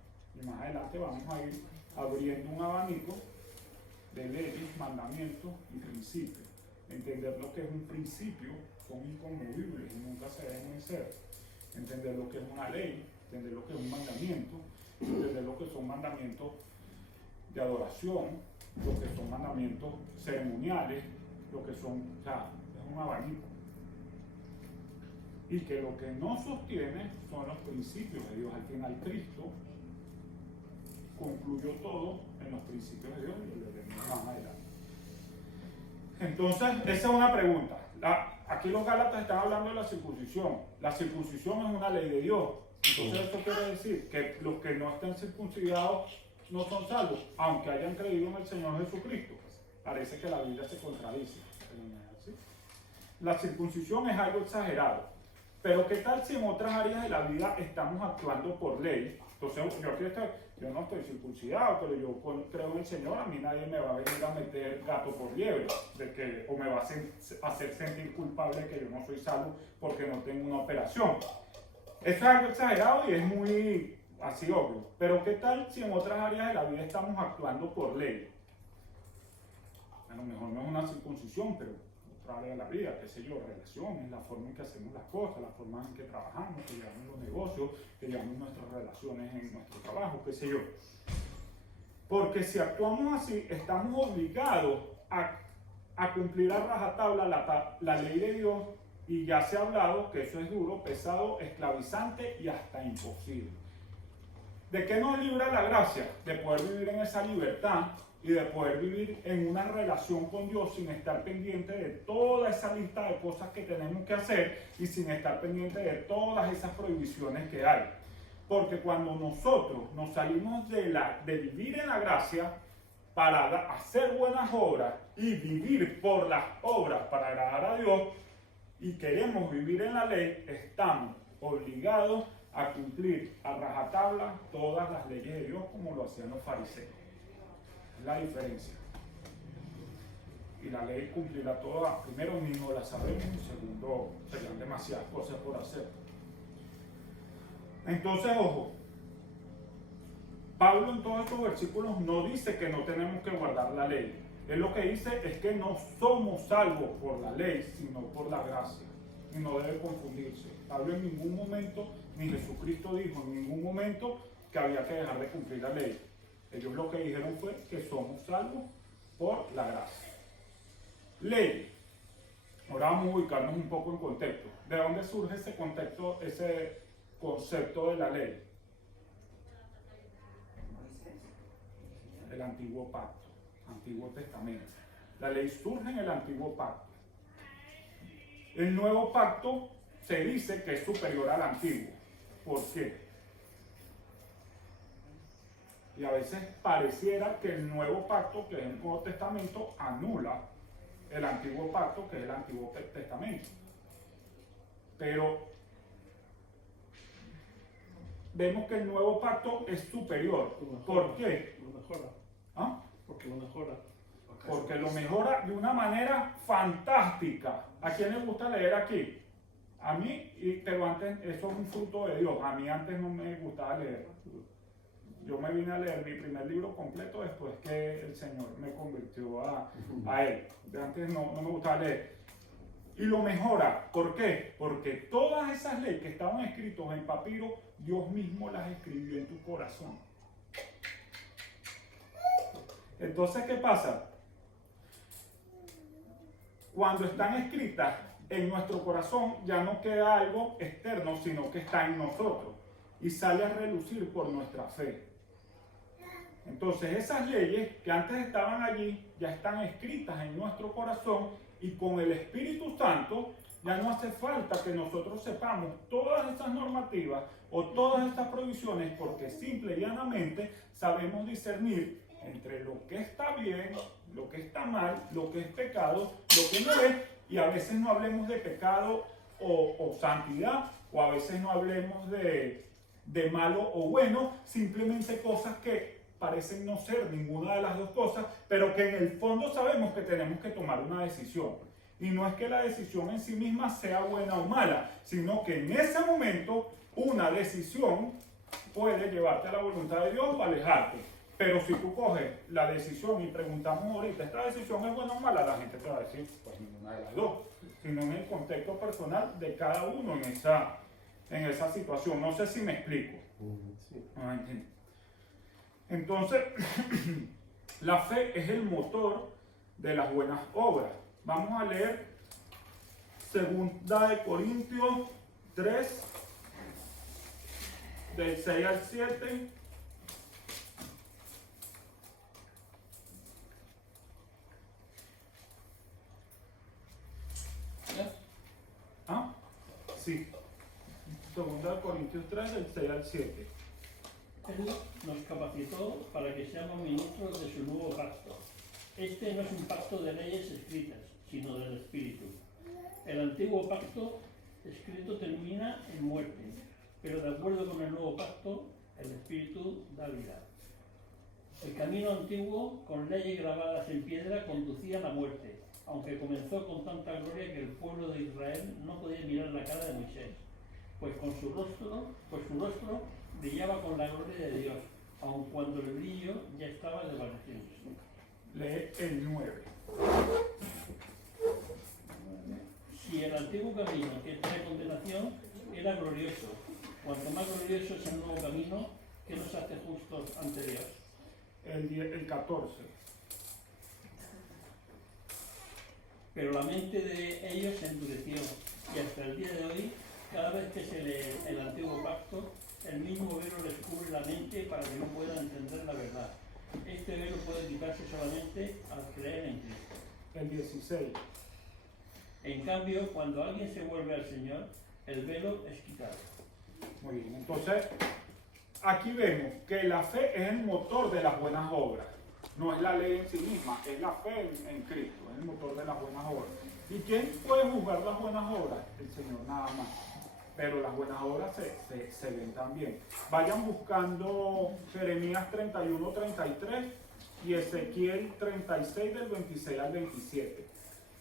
Y más adelante vamos a ir abriendo un abanico de leyes, mandamientos y principios. Entender lo que es un principio, son inconmovibles y nunca se deben vencer. Entender lo que es una ley, entender lo que es un mandamiento, entender lo que son mandamientos de adoración, lo que son mandamientos ceremoniales, lo que son, o sea, es un abanico. Y que lo que nos sostiene son los principios de Dios. Al final Cristo concluyó todo en los principios de Dios y lo veremos más adelante. Entonces, esa es una pregunta. Aquí los Gálatas están hablando de la circuncisión. La circuncisión es una ley de Dios. Entonces, esto quiere decir que los que no estén circuncidados no son salvos, aunque hayan creído en el Señor Jesucristo. Parece que la Biblia se contradice, pero no es así. La circuncisión es algo exagerado. Pero ¿qué tal si en otras áreas de la vida estamos actuando por ley? Entonces, yo no estoy circuncidado, pero yo creo en el Señor, a mí nadie me va a venir a meter gato por liebre, o me va a hacer sentir culpable que yo no soy salvo porque no tengo una operación. Eso es algo exagerado y es muy así obvio. Pero ¿qué tal si en otras áreas de la vida estamos actuando por ley? A lo mejor no es una circuncisión, pero otra área de la vida, qué sé yo, relaciones, la forma en que hacemos las cosas, la forma en que trabajamos, que llevamos los negocios, que llevamos nuestras relaciones en nuestro trabajo, qué sé yo. Porque si actuamos así, estamos obligados a cumplir a rajatabla la ley de Dios, y ya se ha hablado que eso es duro, pesado, esclavizante y hasta imposible. ¿De qué nos libra la gracia? De poder vivir en esa libertad y de poder vivir en una relación con Dios sin estar pendiente de toda esa lista de cosas que tenemos que hacer y sin estar pendiente de todas esas prohibiciones que hay. Porque cuando nosotros nos salimos de vivir en la gracia para hacer buenas obras y vivir por las obras para agradar a Dios y queremos vivir en la ley, estamos obligados a cumplir a rajatabla todas las leyes de Dios como lo hacían los fariseos. La diferencia. Y la ley cumplirá toda, primero ni no la sabemos, y segundo serían demasiadas cosas por hacer. Entonces, ojo, Pablo en todos estos versículos no dice que no tenemos que guardar la ley. Él lo que dice es que no somos salvos por la ley, sino por la gracia. Y no debe confundirse. Pablo en ningún momento, ni Jesucristo dijo en ningún momento que había que dejar de cumplir la ley. Ellos lo que dijeron fue que somos salvos por la gracia. Ley. Ahora vamos a ubicarnos un poco en contexto. ¿De dónde surge ese contexto, ese concepto de la ley? El Antiguo Pacto, Antiguo Testamento. La ley surge en el Antiguo Pacto. El Nuevo Pacto se dice que es superior al Antiguo. ¿Por qué? Y a veces pareciera que el Nuevo Pacto, que es el Nuevo Testamento, anula el Antiguo Pacto, que es el Antiguo Testamento. Pero vemos que el Nuevo Pacto es superior. ¿Por qué? Lo mejora. ¿Ah? Porque lo mejora. Porque lo mejora de una manera fantástica. ¿A quién le gusta leer aquí? A mí, pero antes eso es un fruto de Dios. A mí antes no me gustaba leer. Yo me vine a leer mi primer libro completo después que el Señor me convirtió a Él. De antes no me gustaba leer. Y lo mejora. ¿Por qué? Porque todas esas leyes que estaban escritas en papiro, Dios mismo las escribió en tu corazón. Entonces, ¿qué pasa? Cuando están escritas en nuestro corazón, ya no queda algo externo, sino que está en nosotros y sale a relucir por nuestra fe. Entonces, esas leyes que antes estaban allí, ya están escritas en nuestro corazón y con el Espíritu Santo ya no hace falta que nosotros sepamos todas esas normativas o todas estas provisiones, porque simple y llanamente sabemos discernir entre lo que está bien, lo que está mal, lo que es pecado, lo que no es, y a veces no hablemos de pecado o santidad, o a veces no hablemos de malo o bueno, simplemente cosas que parecen no ser ninguna de las dos cosas, pero que en el fondo sabemos que tenemos que tomar una decisión. Y no es que la decisión en sí misma sea buena o mala, sino que en ese momento una decisión puede llevarte a la voluntad de Dios o alejarte. Pero si tú coges la decisión y preguntamos ahorita, ¿esta decisión es buena o mala? La gente te va a decir, pues ninguna de las dos, sino en el contexto personal de cada uno en esa situación. No sé si me explico. Sí. No entiendo. Entonces, la fe es el motor de las buenas obras. Vamos a leer 2 Corintios 3, del 6 al 7. ¿Ya? ¿Ah? Sí. 2 Corintios 3, del 6 al 7. Él nos capacitó para que seamos ministros de su nuevo pacto. Este no es un pacto de leyes escritas, sino del Espíritu. El antiguo pacto escrito termina en muerte, pero de acuerdo con el nuevo pacto, el Espíritu da vida. El camino antiguo, con leyes grabadas en piedra, conducía a la muerte, aunque comenzó con tanta gloria que el pueblo de Israel no podía mirar la cara de Moisés, pues su rostro brillaba con la gloria de Dios, aun cuando el brillo ya estaba desvaneciéndose. Lee el 9. Si el antiguo camino que trae condenación era glorioso, cuanto más glorioso es el nuevo camino que nos hace justos ante Dios. El 14. Pero la mente de ellos se endureció y hasta el día de hoy, cada vez que se lee el antiguo pacto, el mismo velo les cubre la mente para que no puedan entender la verdad. Este velo puede quitarse solamente al creer en Cristo. El 16. En cambio, cuando alguien se vuelve al Señor, el velo es quitado. Muy bien, entonces aquí vemos que la fe es el motor de las buenas obras. No es la ley en sí misma, es la fe en Cristo, es el motor de las buenas obras. ¿Y quién puede juzgar las buenas obras? El Señor nada más. Pero las buenas obras se ven también. Vayan buscando Jeremías 31, 33 y Ezequiel 36 del 26 al 27.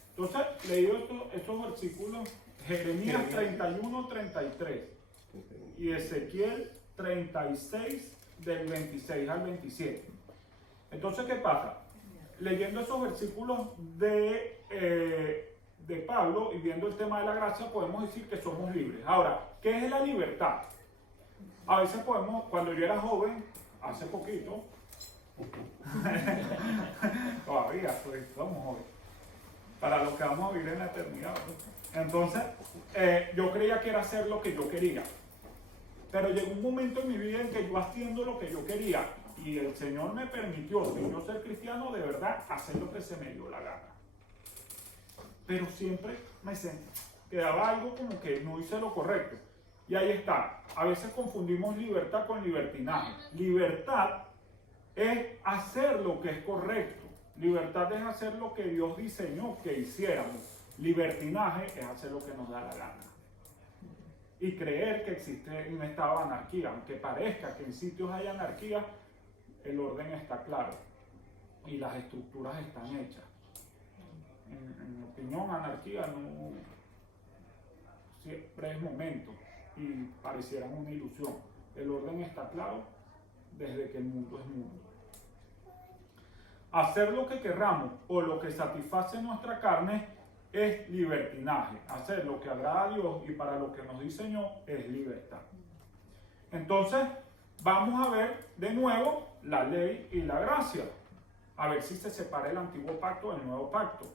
Entonces, leído estos versículos, Jeremías 31, 33 y Ezequiel 36 del 26 al 27. Entonces, ¿qué pasa? Leyendo esos versículos de Pablo y viendo el tema de la gracia, podemos decir que somos libres. Ahora, ¿qué es la libertad? A veces podemos, cuando yo era joven, hace poquito, todavía pues, somos jóvenes, para los que vamos a vivir en la eternidad. Entonces, yo creía que era hacer lo que yo quería. Pero llegó un momento en mi vida en que yo haciendo lo que yo quería, y el Señor me permitió, sin yo ser cristiano, de verdad, hacer lo que se me dio la gana. Pero siempre me quedaba algo como que no hice lo correcto. Y ahí está. A veces confundimos libertad con libertinaje. Libertad es hacer lo que es correcto. Libertad es hacer lo que Dios diseñó que hiciéramos. Libertinaje es hacer lo que nos da la gana. Y creer que existe un estado de anarquía. Aunque parezca que en sitios hay anarquía, el orden está claro. Y las estructuras están hechas. En mi opinión, anarquía no siempre es momento y pareciera una ilusión. El orden está claro desde que el mundo es mundo. Hacer lo que querramos o lo que satisface nuestra carne es libertinaje. Hacer lo que agrada a Dios y para lo que nos diseñó es libertad. Entonces, vamos a ver de nuevo la ley y la gracia. A ver si se separa el antiguo pacto del nuevo pacto.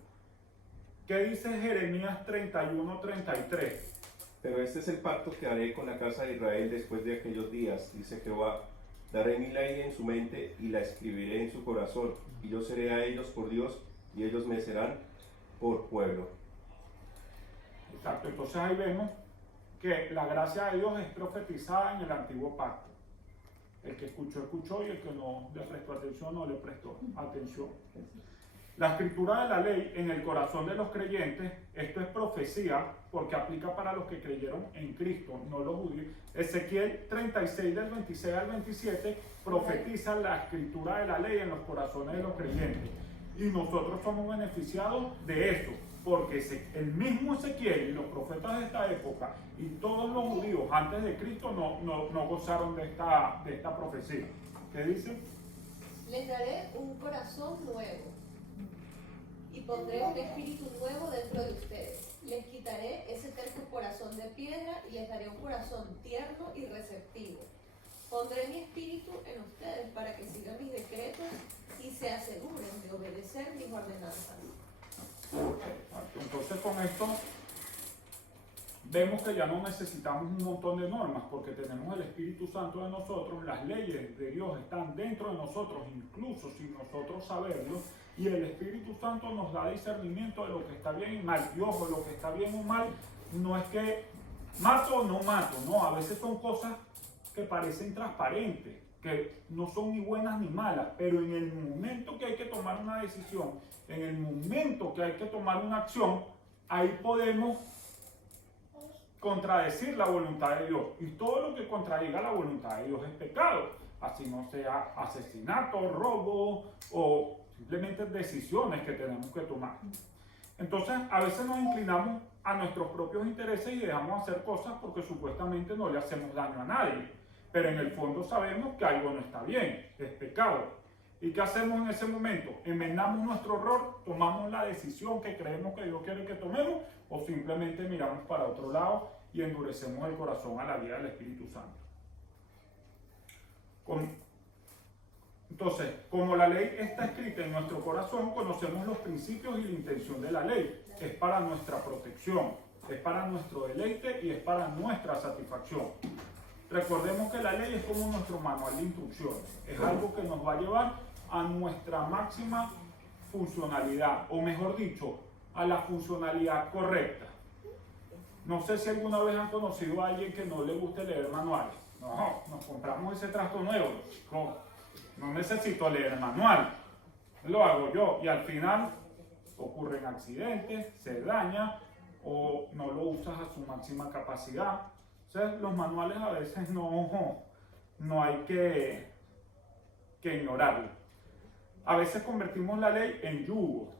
¿Qué dice Jeremías 31, 33? Pero este es el pacto que haré con la casa de Israel después de aquellos días, dice Jehová. Daré mi ley en su mente y la escribiré en su corazón, y yo seré a ellos por Dios, y ellos me serán por pueblo. Exacto, entonces ahí vemos que la gracia de Dios es profetizada en el antiguo pacto. El que escuchó, escuchó, y el que no le prestó atención, no le prestó atención. La escritura de la ley en el corazón de los creyentes, esto es profecía porque aplica para los que creyeron en Cristo, no los judíos. Ezequiel 36 del 26 al 27 profetiza la escritura de la ley en los corazones de los creyentes. Y nosotros somos beneficiados de eso. porque el mismo Ezequiel y los profetas de esta época y todos los judíos antes de Cristo no gozaron de esta profecía. ¿Qué dice? Les daré un corazón nuevo y pondré un espíritu nuevo dentro de ustedes. Les quitaré ese terco corazón de piedra y les daré un corazón tierno y receptivo. Pondré mi espíritu en ustedes para que sigan mis decretos y se aseguren de obedecer mis ordenanzas. Entonces con esto vemos que ya no necesitamos un montón de normas porque tenemos el Espíritu Santo de nosotros, las leyes de Dios están dentro de nosotros, incluso sin nosotros saberlo, y el Espíritu Santo nos da discernimiento de lo que está bien y mal. Y ojo, lo que está bien o mal no es que mato o no mato, no, a veces son cosas que parecen transparentes, que no son ni buenas ni malas, pero en el momento que hay que tomar una decisión, en el momento que hay que tomar una acción, ahí podemos contradecir la voluntad de Dios. Y todo lo que contradiga la voluntad de Dios es pecado. Así no sea asesinato, robo o simplemente decisiones que tenemos que tomar. Entonces, a veces nos inclinamos a nuestros propios intereses y dejamos hacer cosas porque supuestamente no le hacemos daño a nadie. Pero en el fondo sabemos que algo no está bien, es pecado. ¿Y qué hacemos en ese momento? Enmendamos nuestro error, tomamos la decisión que creemos que Dios quiere que tomemos o simplemente miramos para otro lado y endurecemos el corazón a la vida del Espíritu Santo. Entonces, como la ley está escrita en nuestro corazón, conocemos los principios y la intención de la ley. Es para nuestra protección, es para nuestro deleite y es para nuestra satisfacción. Recordemos que la ley es como nuestro manual de instrucciones. Es algo que nos va a llevar a nuestra máxima funcionalidad, o mejor dicho, a la funcionalidad correcta. No sé si alguna vez han conocido a alguien que no le guste leer manuales. No, nos compramos ese trasto nuevo. No necesito leer el manual. Lo hago yo y al final ocurren accidentes, se daña o no lo usas a su máxima capacidad. O sea, los manuales a veces no hay que ignorarlos. A veces convertimos la ley en yugo.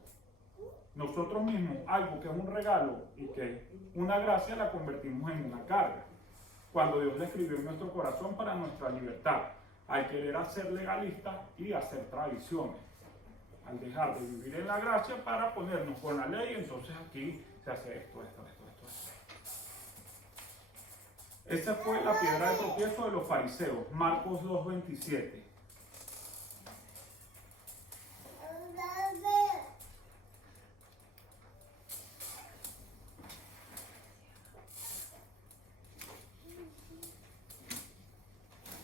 Nosotros mismos, algo que es un regalo y que es una gracia, la convertimos en una carga. Cuando Dios la escribió en nuestro corazón para nuestra libertad, al querer ser legalista y hacer tradiciones. Al dejar de vivir en la gracia para ponernos con la ley, entonces aquí se hace esto. Esa fue la piedra de tropiezo de los fariseos, Marcos 2:27.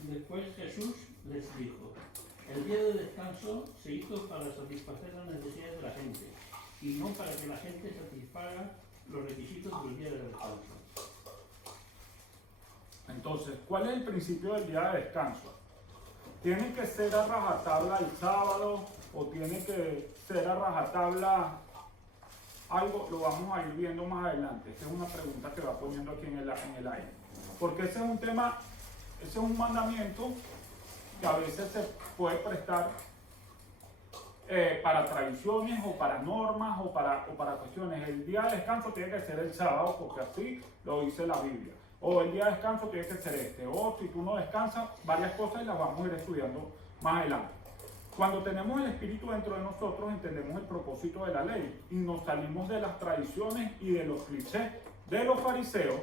Después Jesús les dijo: el día de descanso se hizo para satisfacer las necesidades de la gente y no para que la gente satisfaga los requisitos del día de descanso. Entonces, ¿cuál es el principio del día de descanso? ¿Tiene que ser a rajatabla el sábado o tiene que ser a rajatabla algo? Lo vamos a ir viendo más adelante. Esta es una pregunta que va poniendo aquí en el aire. Porque ese es un tema, ese es un mandamiento que a veces se puede prestar para tradiciones o para normas o para cuestiones. El día de descanso tiene que ser el sábado porque así lo dice la Biblia. O el día de descanso tiene que ser este. O si tú no descansas, varias cosas y las vamos a ir estudiando más adelante. Cuando tenemos el Espíritu dentro de nosotros, entendemos el propósito de la ley y nos salimos de las tradiciones y de los clichés de los fariseos,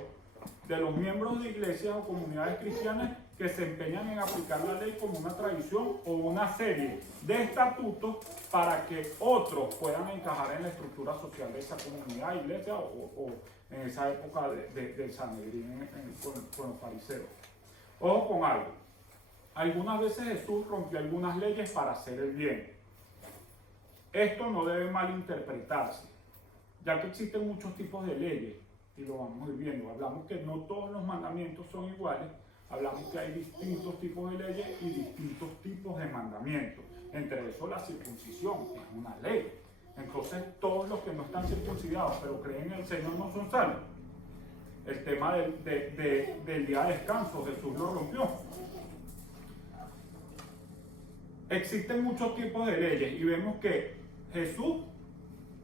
de los miembros de iglesias o comunidades cristianas que se empeñan en aplicar la ley como una tradición o una serie de estatutos para que otros puedan encajar en la estructura social de esa comunidad, iglesia o en esa época del Sanedrín con los fariseos. Ojo con algo. Algunas veces Jesús rompió algunas leyes para hacer el bien. Esto no debe malinterpretarse, ya que existen muchos tipos de leyes y lo vamos a ir viendo. Hablamos que no todos los mandamientos son iguales, hablamos que hay distintos tipos de leyes y distintos tipos de mandamientos. Entre eso la circuncisión es una ley. Entonces todos los que no están circuncidados pero creen en el Señor no son salvos. El tema del día de descanso, Jesús lo rompió. Existen muchos tipos de leyes y vemos que Jesús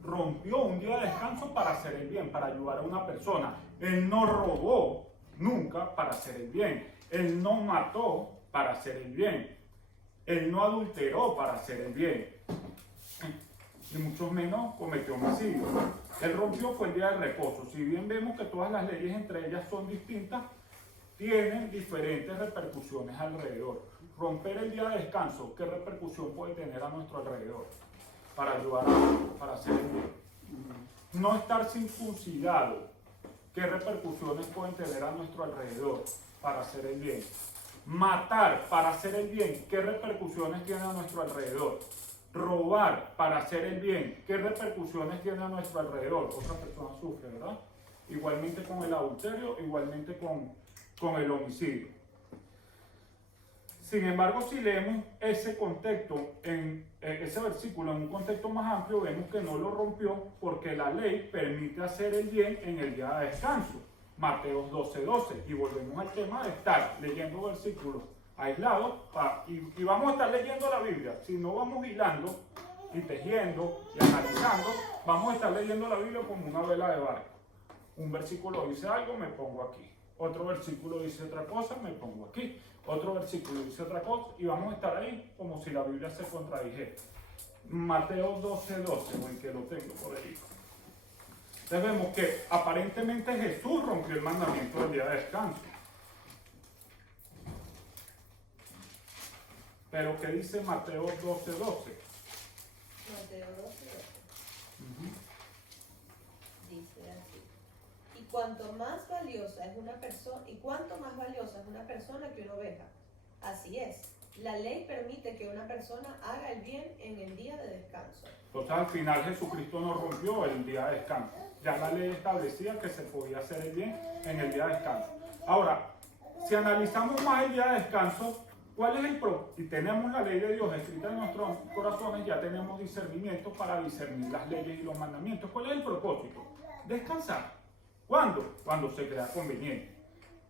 rompió un día de descanso para hacer el bien, para ayudar a una persona. Él no robó nunca para hacer el bien. Él no mató para hacer el bien. Él no adulteró para hacer el bien. Y mucho menos cometió homicidio. Él rompió fue el día de reposo. Si bien vemos que todas las leyes entre ellas son distintas, tienen diferentes repercusiones alrededor. Romper el día de descanso, ¿qué repercusión puede tener a nuestro alrededor? Para ayudar para hacer el bien. No estar circuncidado, ¿qué repercusiones pueden tener a nuestro alrededor para hacer el bien? Matar para hacer el bien, ¿qué repercusiones tiene a nuestro alrededor? Robar para hacer el bien, ¿qué repercusiones tiene a nuestro alrededor? Otra persona sufre, ¿verdad? Igualmente con el adulterio, igualmente con el homicidio. Sin embargo, si leemos ese contexto, ese versículo en un contexto más amplio, vemos que no lo rompió porque la ley permite hacer el bien en el día de descanso. Mateo 12:12. Y volvemos al tema de estar leyendo versículos aislados y vamos a estar leyendo la Biblia. Si no vamos hilando y tejiendo y analizando, vamos a estar leyendo la Biblia como una vela de barco. Un versículo dice algo, me pongo aquí. Otro versículo dice otra cosa, me pongo aquí. Otro versículo dice otra cosa y vamos a estar ahí como si la Biblia se contradijera. Mateo 12:12, o el que lo tengo por ahí. Entonces vemos que aparentemente Jesús rompió el mandamiento del día de descanso. Pero ¿qué dice Mateo 12:12? Mateo 12:12. Dice así. Y cuanto más valiosa es una persona que una oveja. Así es. La ley permite que una persona haga el bien en el día de descanso. Entonces al final Jesucristo no rompió el día de descanso. Ya la ley establecía que se podía hacer el bien en el día de descanso. Ahora, si analizamos más el día de descanso, ¿cuál es el propósito? Y tenemos la ley de Dios escrita en nuestros corazones, ya tenemos discernimiento para discernir las leyes y los mandamientos. ¿Cuál es el propósito? Descansar. ¿Cuándo? Cuando se crea conveniente.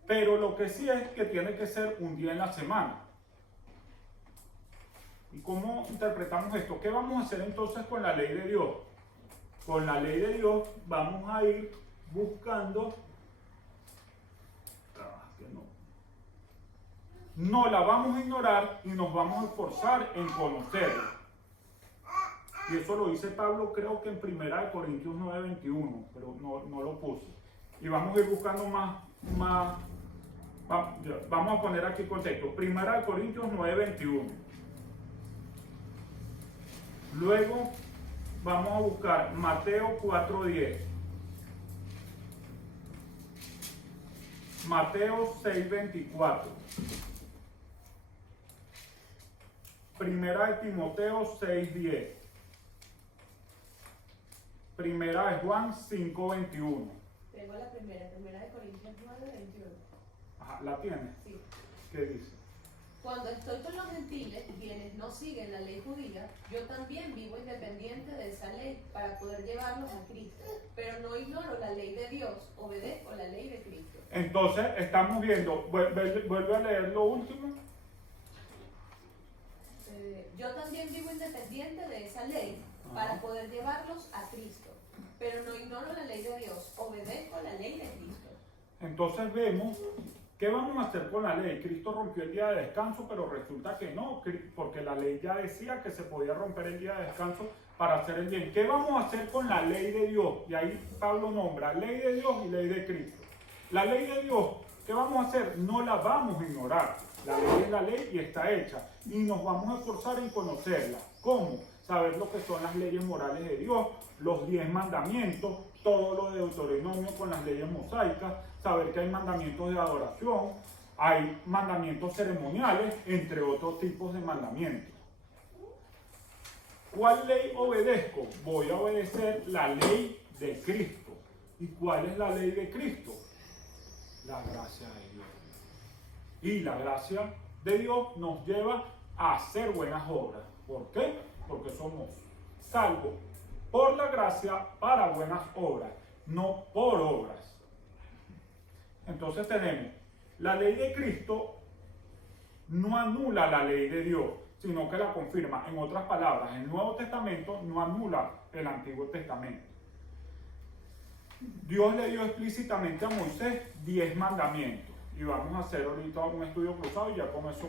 Pero lo que sí es que tiene que ser un día en la semana. ¿Y cómo interpretamos esto? ¿Qué vamos a hacer entonces con la ley de Dios? Con la ley de Dios vamos a ir buscando... No la vamos a ignorar y nos vamos a esforzar en conocerla. Y eso lo dice Pablo, creo que en 1 Corintios 9:21, pero no lo puse. Y vamos a ir buscando vamos a poner aquí contexto. 1 Corintios 9:21. Luego vamos a buscar Mateo 4:10. Mateo 6:24. Primera de Timoteo 6:10. Primera de Juan 5:21. Tengo la primera de Corintios 9:21. Ajá, ¿la tienes? Sí. ¿Qué dice? Cuando estoy con los gentiles, quienes no siguen la ley judía, yo también vivo independiente de esa ley para poder llevarlos a Cristo. Pero no ignoro la ley de Dios, obedezco la ley de Cristo. Entonces, estamos viendo, vuelve a leer lo último. Yo también vivo independiente de esa ley para poder llevarlos a Cristo. Pero no ignoro la ley de Dios, obedezco la ley de Cristo. Entonces vemos, ¿qué vamos a hacer con la ley? Cristo rompió el día de descanso, pero resulta que no, porque la ley ya decía que se podía romper el día de descanso para hacer el bien. ¿Qué vamos a hacer con la ley de Dios? Y ahí Pablo nombra ley de Dios y ley de Cristo. La ley de Dios, ¿qué vamos a hacer? No la vamos a ignorar. La ley es la ley y está hecha. Y nos vamos a esforzar en conocerla. ¿Cómo? Saber lo que son las leyes morales de Dios, los 10 mandamientos, todo lo de Deuteronomio con las leyes mosaicas, saber que hay mandamientos de adoración, hay mandamientos ceremoniales, entre otros tipos de mandamientos. ¿Cuál ley obedezco? Voy a obedecer la ley de Cristo. ¿Y cuál es la ley de Cristo? La gracia de Dios. Y la gracia de Dios nos lleva a hacer buenas obras. ¿Por qué? Porque somos salvos por la gracia para buenas obras, no por obras. Entonces tenemos, la ley de Cristo no anula la ley de Dios, sino que la confirma. En otras palabras, el Nuevo Testamento no anula el Antiguo Testamento. Dios le dio explícitamente a Moisés 10 mandamientos. Y vamos a hacer ahorita un estudio cruzado y ya con eso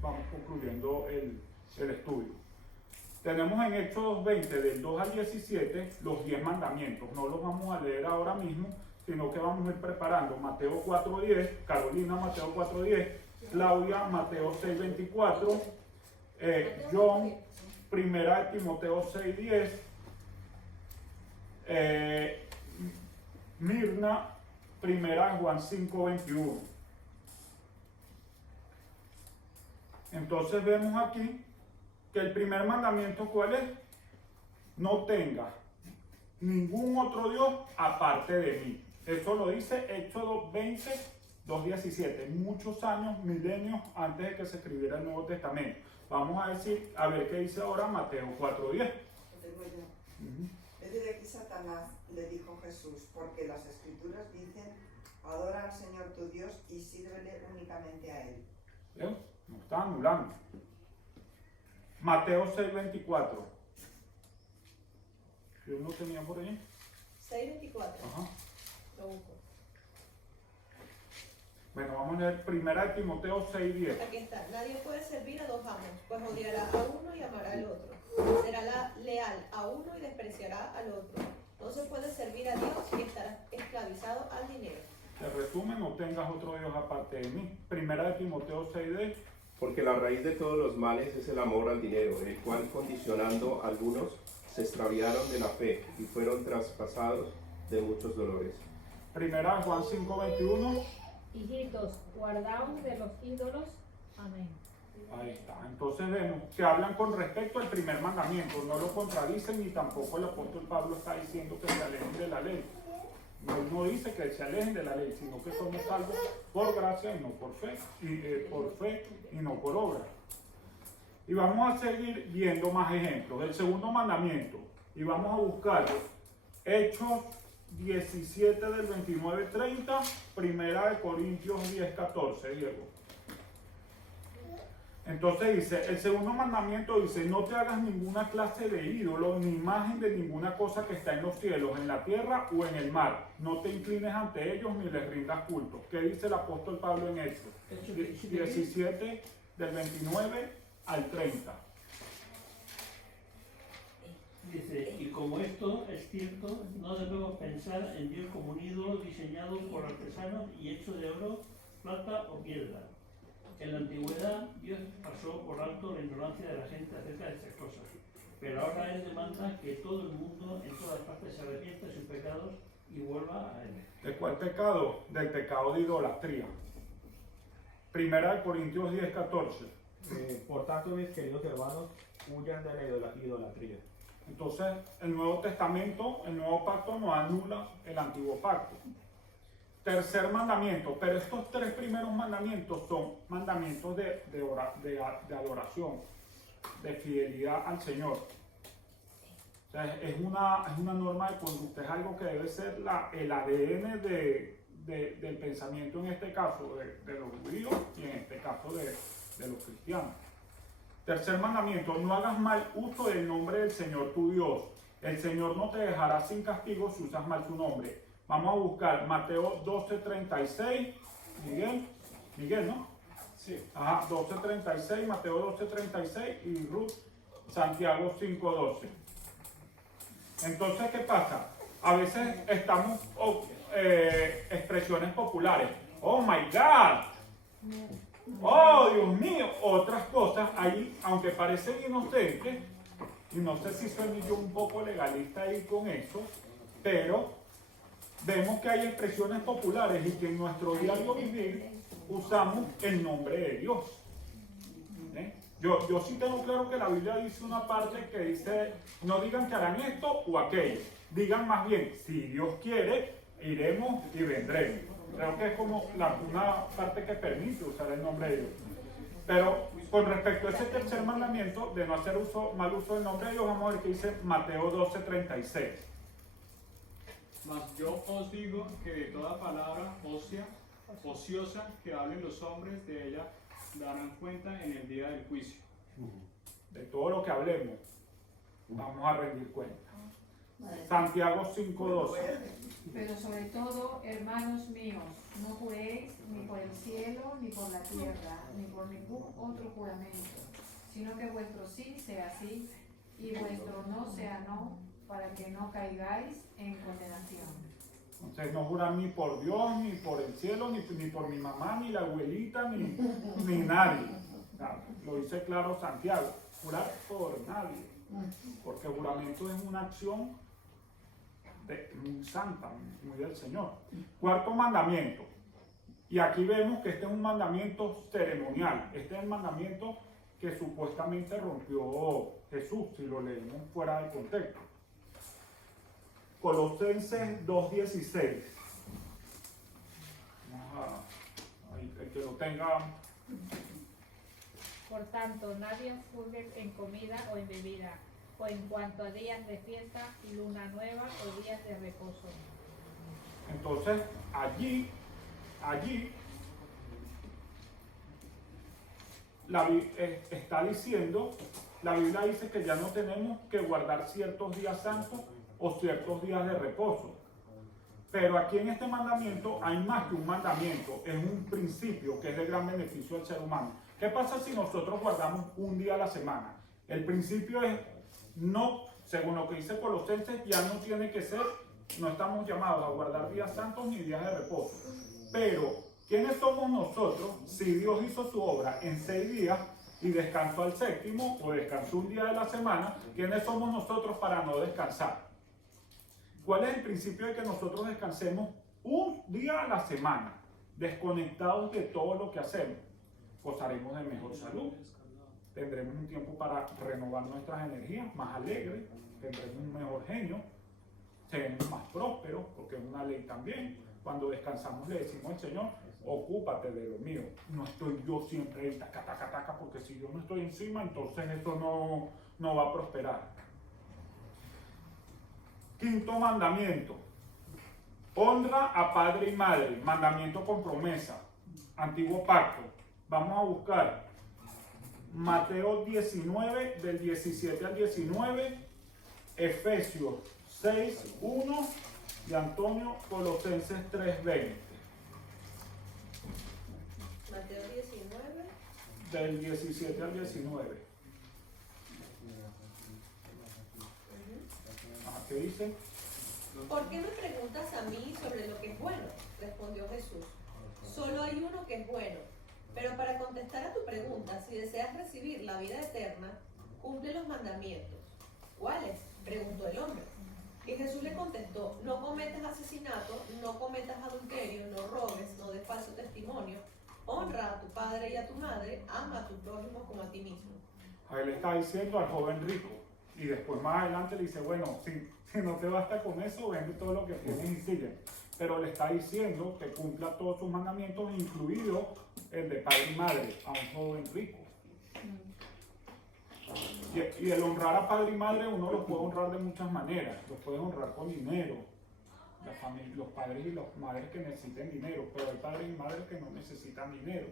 vamos concluyendo el estudio. Tenemos en Éxodo 20, del 2 al 17, los 10 mandamientos. No los vamos a leer ahora mismo, sino que vamos a ir preparando Mateo 4.10, Carolina Mateo 4.10, Claudia Mateo 6.24, John, primera de Timoteo 6.10, Mirna, primera de Juan 5.21. Entonces vemos aquí que el primer mandamiento, ¿cuál es? No tengas ningún otro Dios aparte de mí. Eso lo dice Éxodo 20, 2.17, muchos años, milenios antes de que se escribiera el Nuevo Testamento. Vamos a ver qué dice ahora Mateo 4.10. Es de aquí Satanás, le dijo Jesús, porque las Escrituras dicen, adora al Señor tu Dios y sírvele únicamente a Él. ¿Veo? No está anulando. Mateo 6.24. ¿Yo no tenía por ahí? 6:24. Ajá. Lo busco. Bueno, vamos a leer primera de Timoteo 6.10. Aquí está. Nadie puede servir a dos amos, pues odiará a uno y amará al otro. Será leal a uno y despreciará al otro. No se puede servir a Dios y estar esclavizado al dinero. De resumen, no tengas otro Dios aparte de mí. Primera de Timoteo 6.10. Porque la raíz de todos los males es el amor al dinero, el cual condicionando a algunos se extraviaron de la fe y fueron traspasados de muchos dolores. Primera de Juan 5.21. Hijitos, guardaos de los ídolos. Amén. Ahí está. Entonces vemos que hablan con respecto al primer mandamiento. No lo contradicen ni tampoco el apóstol Pablo está diciendo que se alejen de la ley. No dice que se alejen de la ley, sino que somos salvos por gracia y no por fe, y no por obra. Y vamos a seguir viendo más ejemplos. El segundo mandamiento, y vamos a buscar Hechos 17 del 29-30, primera de Corintios 10-14, Diego. Entonces dice, el segundo mandamiento dice, no te hagas ninguna clase de ídolo, ni imagen de ninguna cosa que está en los cielos, en la tierra o en el mar. No te inclines ante ellos ni les rindas culto. ¿Qué dice el apóstol Pablo en Hechos? 17 del 29 al 30. Dice, y como esto es cierto, no debemos pensar en Dios como un ídolo diseñado por artesanos y hecho de oro, plata o piedra. En la antigüedad, Dios pasó por alto la ignorancia de la gente acerca de estas cosas, pero ahora Él demanda que todo el mundo en todas partes se arrepienta de sus pecados y vuelva a Él. ¿De cuál pecado? Del pecado de idolatría. Primera de Corintios 10-14. Por tanto, mis queridos hermanos, huyan de la idolatría. Entonces, el Nuevo Testamento, el Nuevo Pacto no anula el Antiguo Pacto. Tercer mandamiento, pero estos tres primeros mandamientos son mandamientos de adoración, de fidelidad al Señor. O sea, es una norma de conducta, es algo que debe ser el ADN del pensamiento, en este caso de los judíos y en este caso de los cristianos. Tercer mandamiento, no hagas mal uso del nombre del Señor tu Dios. El Señor no te dejará sin castigo si usas mal su nombre. Vamos a buscar Mateo 12:36. Miguel, ¿no? Sí. Ajá, 12:36, Mateo 12:36 y Ruth, Santiago 5:12. Entonces, ¿qué pasa? A veces estamos expresiones populares. Oh my God. Oh, Dios mío. Otras cosas ahí, aunque parecen inocentes, y no sé si soy yo un poco legalista ahí con eso, pero vemos que hay expresiones populares y que en nuestro diario vivir usamos el nombre de Dios. Yo sí tengo claro que la Biblia dice una parte que dice, no digan que harán esto o aquello, digan más bien, si Dios quiere, iremos y vendremos. Creo que es como una parte que permite usar el nombre de Dios. Pero con respecto a ese tercer mandamiento de no hacer mal uso del nombre de Dios, vamos a ver qué dice Mateo 12:36. Mas yo os digo que de toda palabra ociosa que hablen los hombres, de ella darán cuenta en el día del juicio. De todo lo que hablemos. Vamos a rendir cuenta. Santiago 5:12. Pero sobre todo, hermanos míos, no juréis ni por el cielo, ni por la tierra, ni por ningún otro juramento, sino que vuestro sí sea sí y vuestro no sea no, para que no caigáis en condenación. Entonces no juran ni por Dios, ni por el cielo, ni por mi mamá, ni la abuelita, ni nadie. Lo dice claro Santiago, jurar por nadie, porque juramento es una acción muy santa, muy del Señor. Cuarto mandamiento, y aquí vemos que este es un mandamiento ceremonial, este es el mandamiento que supuestamente rompió Jesús, si lo leemos fuera de contexto. Colosenses 2:16. El que lo tenga. Por tanto, nadie os juzgue en comida o en bebida, o en cuanto a días de fiesta, luna nueva o días de reposo. Entonces, allí, está diciendo, la Biblia dice que ya no tenemos que guardar ciertos días santos o ciertos días de reposo. Pero aquí en este mandamiento hay más que un mandamiento, es un principio que es de gran beneficio al ser humano. ¿Qué pasa si nosotros guardamos un día a la semana? El principio es, no, según lo que dice Colosenses, ya no tiene que ser, no estamos llamados a guardar días santos ni días de reposo. Pero, ¿quiénes somos nosotros si Dios hizo su obra en 6 días y descansó al séptimo o descansó un día de la semana? ¿Quiénes somos nosotros para no descansar? ¿Cuál es el principio de que nosotros descansemos un día a la semana, desconectados de todo lo que hacemos? Gozaremos de mejor salud, tendremos un tiempo para renovar nuestras energías, más alegres, tendremos un mejor genio, seremos más prósperos, porque es una ley también. Cuando descansamos le decimos al Señor, ocúpate de lo mío. No estoy yo siempre ahí, taca, taca, taca, porque si yo no estoy encima, entonces esto no va a prosperar. Quinto mandamiento. Honra a padre y madre. Mandamiento con promesa. Antiguo pacto. Vamos a buscar Mateo 19, del 17 al 19. Efesios 6, 1. Y Antonio, Colosenses 3, 20. Mateo 19. Del 17 al 19. ¿Qué dice? ¿Por qué me preguntas a mí sobre lo que es bueno? Respondió Jesús. Solo hay uno que es bueno. Pero para contestar a tu pregunta, si deseas recibir la vida eterna, cumple los mandamientos. ¿Cuáles? Preguntó el hombre. Y Jesús le contestó, no cometas asesinato, no cometas adulterio, no robes, no des falso testimonio, honra a tu padre y a tu madre, ama a tu prójimo como a ti mismo. A él está diciendo al joven rico. Y después más adelante le dice, bueno, si no te basta con eso, vende todo lo que tienes y sigue. Pero le está diciendo que cumpla todos sus mandamientos, incluido el de padre y madre, a un joven rico. Y el honrar a padre y madre uno los puede honrar de muchas maneras. Los puede honrar con dinero, los padres y las madres que necesiten dinero, pero hay padres y madres que no necesitan dinero.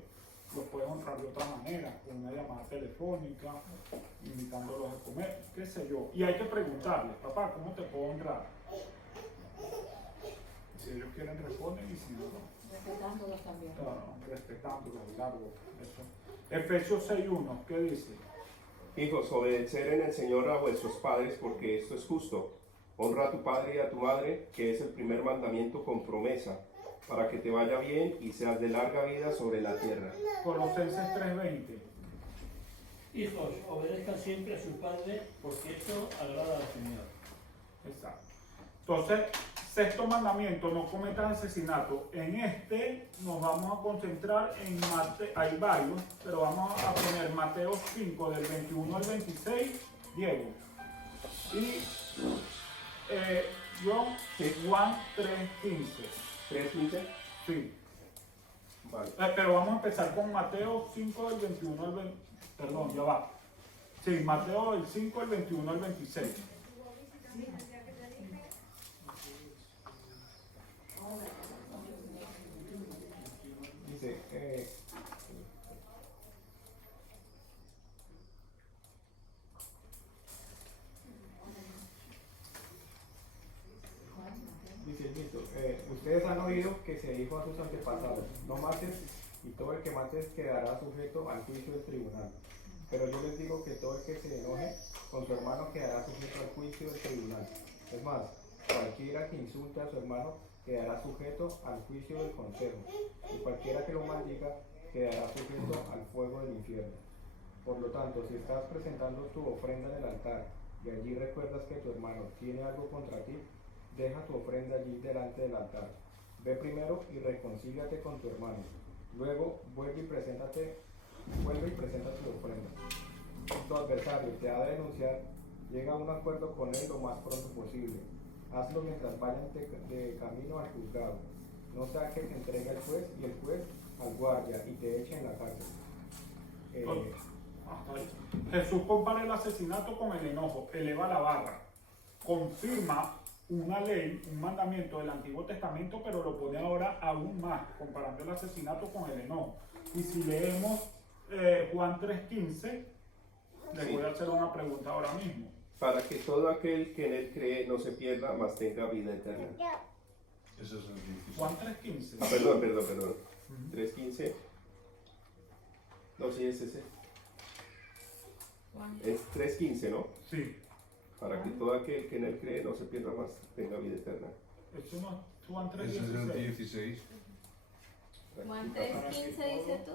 Los puedes honrar de otra manera, con una llamada telefónica, invitándolos a comer, qué sé yo. Y hay que preguntarles, papá, ¿cómo te puedo honrar? Si ellos quieren responden y si no, no. Respetándolos también. Claro, respetándolos, largo. Eso. Efesios 6.1, ¿qué dice? Hijos, obedecer en el Señor a vuestros padres, porque esto es justo. Honra a tu padre y a tu madre, que es el primer mandamiento con promesa, para que te vaya bien y seas de larga vida sobre la tierra. Colosenses 3:20. Hijos, obedezcan siempre a su padre, porque esto agrada al Señor. Exacto. Entonces, sexto mandamiento, no cometas asesinato. En este nos vamos a concentrar en Mateo, hay varios, pero vamos a poner Mateo 5, del 21 al 26, Diego. Y Juan 3:15. ¿3:15? Sí. Vale. Pero vamos a empezar con Mateo 5, del 21 al 20. Perdón, ya va. Sí, Mateo del 5, del 21 al 26. Dice, aquello que se dijo a sus antepasados, no mates, y todo el que mates quedará sujeto al juicio del tribunal. Pero yo les digo que todo el que se enoje con su hermano quedará sujeto al juicio del tribunal. Es más, cualquiera que insulte a su hermano quedará sujeto al juicio del consejo, y cualquiera que lo maldiga quedará sujeto al fuego del infierno. Por lo tanto, si estás presentando tu ofrenda en el altar y allí recuerdas que tu hermano tiene algo contra ti, deja tu ofrenda allí delante del altar. Ve primero y reconcíliate con tu hermano. Luego vuelve y presenta tu ofrenda. Si tu adversario te ha de denunciar, llega a un acuerdo con él lo más pronto posible. Hazlo mientras vayan de camino al juzgado. No sea que te entregue al juez y el juez al guardia y te eche en la cárcel. Jesús compara el asesinato con el enojo, eleva la barra, confirma una ley, un mandamiento del Antiguo Testamento, pero lo pone ahora aún más, comparando el asesinato con el enojo. Y si leemos Juan 3:15, le voy a hacer una pregunta ahora mismo. Para que todo aquel que en él cree no se pierda, mas tenga vida eterna. Eso es el 16. Juan 3:15. Ah, perdón. 3:15. No, sí es ese. Es 3:15, ¿no? Sí. Para que todo aquel que en él cree no se pierda, más tenga vida eterna. Eso no es Juan Ese es el 3:16. 16. Juan 3:15 dice tú.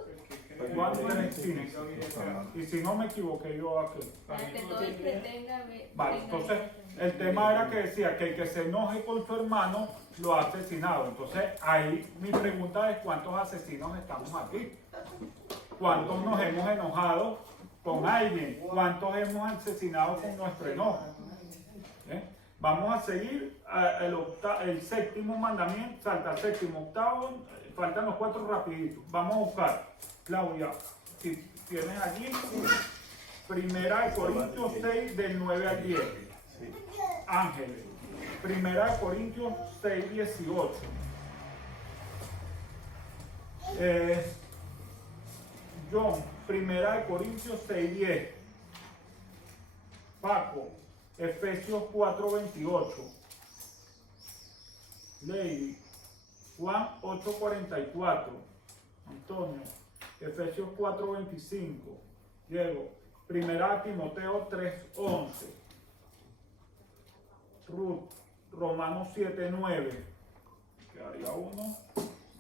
Juan 3:15. Y si no me equivoqué yo aquí. Para que todo el que tenga Vale, entonces el tema era que decía que el que se enoje con su hermano lo ha asesinado. Entonces ahí mi pregunta es: ¿cuántos asesinos estamos aquí? ¿Cuántos nos hemos enojado con alguien? ¿Cuántos hemos asesinado con nuestro enojo? Vamos a seguir el séptimo mandamiento, salta el séptimo, octavo, faltan los 4 rapiditos. Vamos a buscar, Claudia, si tienes allí, Primera de Corintios 6 del 9 al 10. Ángeles, Primera de Corintios 6, 18. John, Primera de Corintios 6, 10. Paco, Efesios 4, 28. Lady, Juan 8, 44. Antonio, Efesios 4, 25. Diego, Primera de Timoteo 3, 11. Ruth, Romanos 7, 9. Quedaría uno.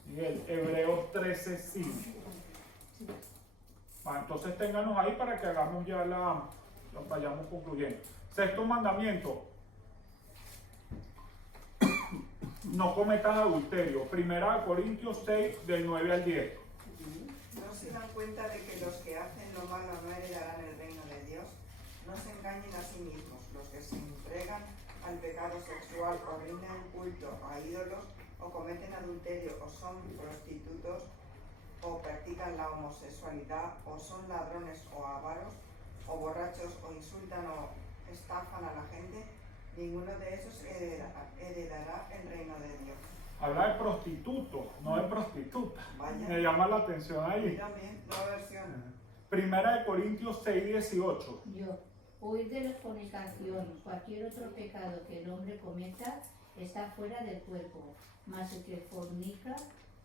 Y el Hebreos 13, 5. Entonces ténganos ahí para que hagamos ya vayamos concluyendo. Sexto mandamiento: no cometas adulterio. Primera de Corintios 6 del 9 al 10. ¿No se dan cuenta de que los que hacen lo malo no heredarán el reino de Dios? No se engañen a sí mismos. Los que se entregan al pecado sexual o rinden culto a ídolos o cometen adulterio o son prostitutos o practican la homosexualidad, o son ladrones o avaros, o borrachos, o insultan o estafan a la gente, ninguno de esos heredará el reino de Dios. Habla de prostituto, no de prostituta. Vaya. Me llama la atención ahí. También, nueva versión. Primera de Corintios 6, 18. Yo, huir de la fornicación, cualquier otro pecado que el hombre cometa está fuera del cuerpo, mas el que fornica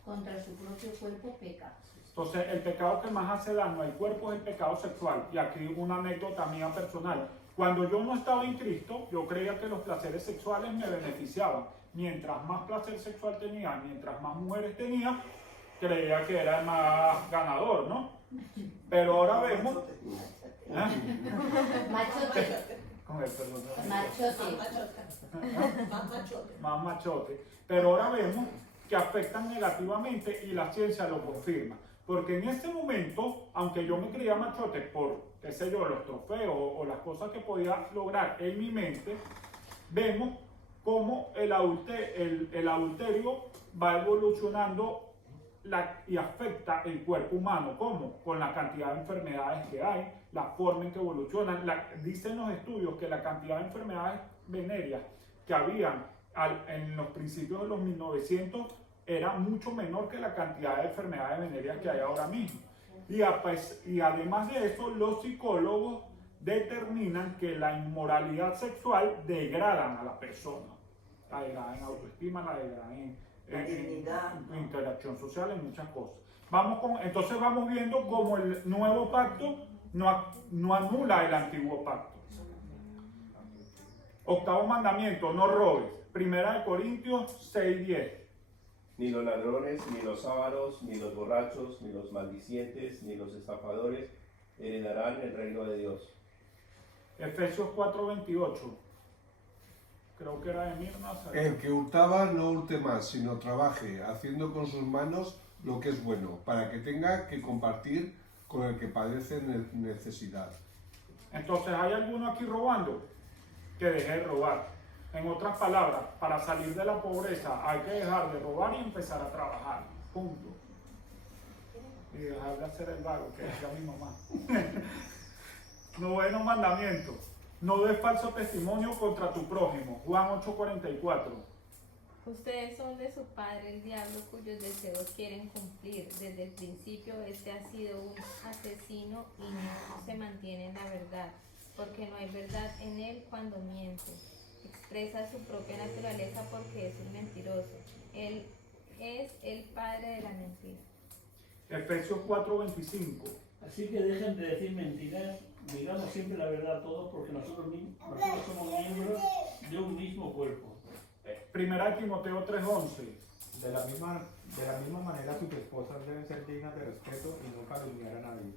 contra su propio cuerpo peca. Entonces, el pecado que más hace daño al cuerpo es el pecado sexual. Y aquí una anécdota mía personal. Cuando yo no estaba en Cristo, yo creía que los placeres sexuales me beneficiaban. Mientras más placer sexual tenía, mientras más mujeres tenía, creía que era el más ganador, ¿no? Pero ahora vemos... Machote. Con el perdón. Machote. Más machote. Pero ahora vemos que afectan negativamente y la ciencia lo confirma. Porque en ese momento, aunque yo me creía machote por, qué sé yo, los trofeos o las cosas que podía lograr en mi mente, vemos cómo el adulterio va evolucionando y afecta el cuerpo humano. ¿Cómo? Con la cantidad de enfermedades que hay, la forma en que evolucionan. Dicen los estudios que la cantidad de enfermedades venéreas que habían en los principios de los 1900 era mucho menor que la cantidad de enfermedades venéreas que hay ahora mismo. Y además de eso, los psicólogos determinan que la inmoralidad sexual degradan a la persona. La degradan en autoestima, la degradan La dignidad. interacción social, en muchas cosas. Entonces vamos viendo cómo el nuevo pacto no anula el antiguo pacto. Octavo mandamiento, no robes. Primera de Corintios 6:10. Ni los ladrones, ni los ávaros, ni los borrachos, ni los maldicientes, ni los estafadores heredarán el reino de Dios. Efesios 4:28. Creo que era de Mirna. El que hurtaba no hurte más, sino trabaje, haciendo con sus manos lo que es bueno, para que tenga que compartir con el que padece necesidad. Entonces, ¿hay alguno aquí robando? Que deje de robar. En otras palabras, para salir de la pobreza hay que dejar de robar y empezar a trabajar. Punto. Y dejar de hacer el vago, que decía mi mamá. Noveno mandamiento. No des falso testimonio contra tu prójimo. Juan 8:44. Ustedes son de su padre el diablo, cuyos deseos quieren cumplir. Desde el principio este ha sido un asesino y no se mantiene en la verdad, porque no hay verdad en él cuando miente. Expresa su propia naturaleza porque es un mentiroso. Él es el padre de la mentira. Efesios 4:25. Así que dejen de decir mentiras, digamos siempre la verdad a todos, porque nosotros somos miembros de un mismo cuerpo. Primera de Timoteo 3:11. De la misma manera sus esposas deben ser dignas de respeto y no calumniar a nadie.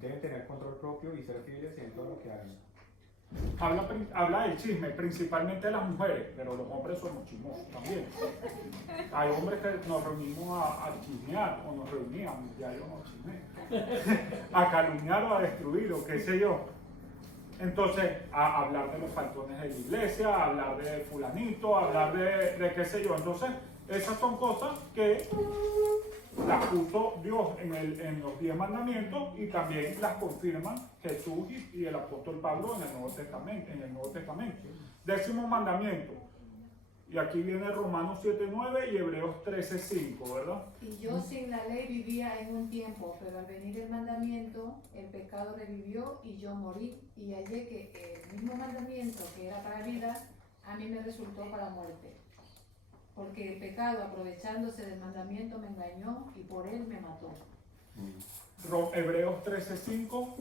Deben tener control propio y ser fieles en todo lo que hagan. Habla del chisme, principalmente de las mujeres, pero los hombres somos chismosos también. Hay hombres que nos reunimos a chismear, o nos reuníamos, ya yo no chismé, a calumniar o a destruir, o qué sé yo. Entonces, a hablar de los faltones de la iglesia, a hablar de fulanito, a hablar de qué sé yo. Entonces, esas son cosas que las puso Dios en los 10 mandamientos y también las confirman Jesús y el apóstol Pablo en el Nuevo Testamento. Décimo mandamiento. Y aquí viene Romanos 7:9 y Hebreos 13:5, ¿verdad? Y yo sin la ley vivía en un tiempo, pero al venir el mandamiento, el pecado revivió y yo morí. Y hallé que el mismo mandamiento que era para vida, a mí me resultó para muerte. Porque el pecado, aprovechándose del mandamiento, me engañó y por él me mató. Hebreos 13:5.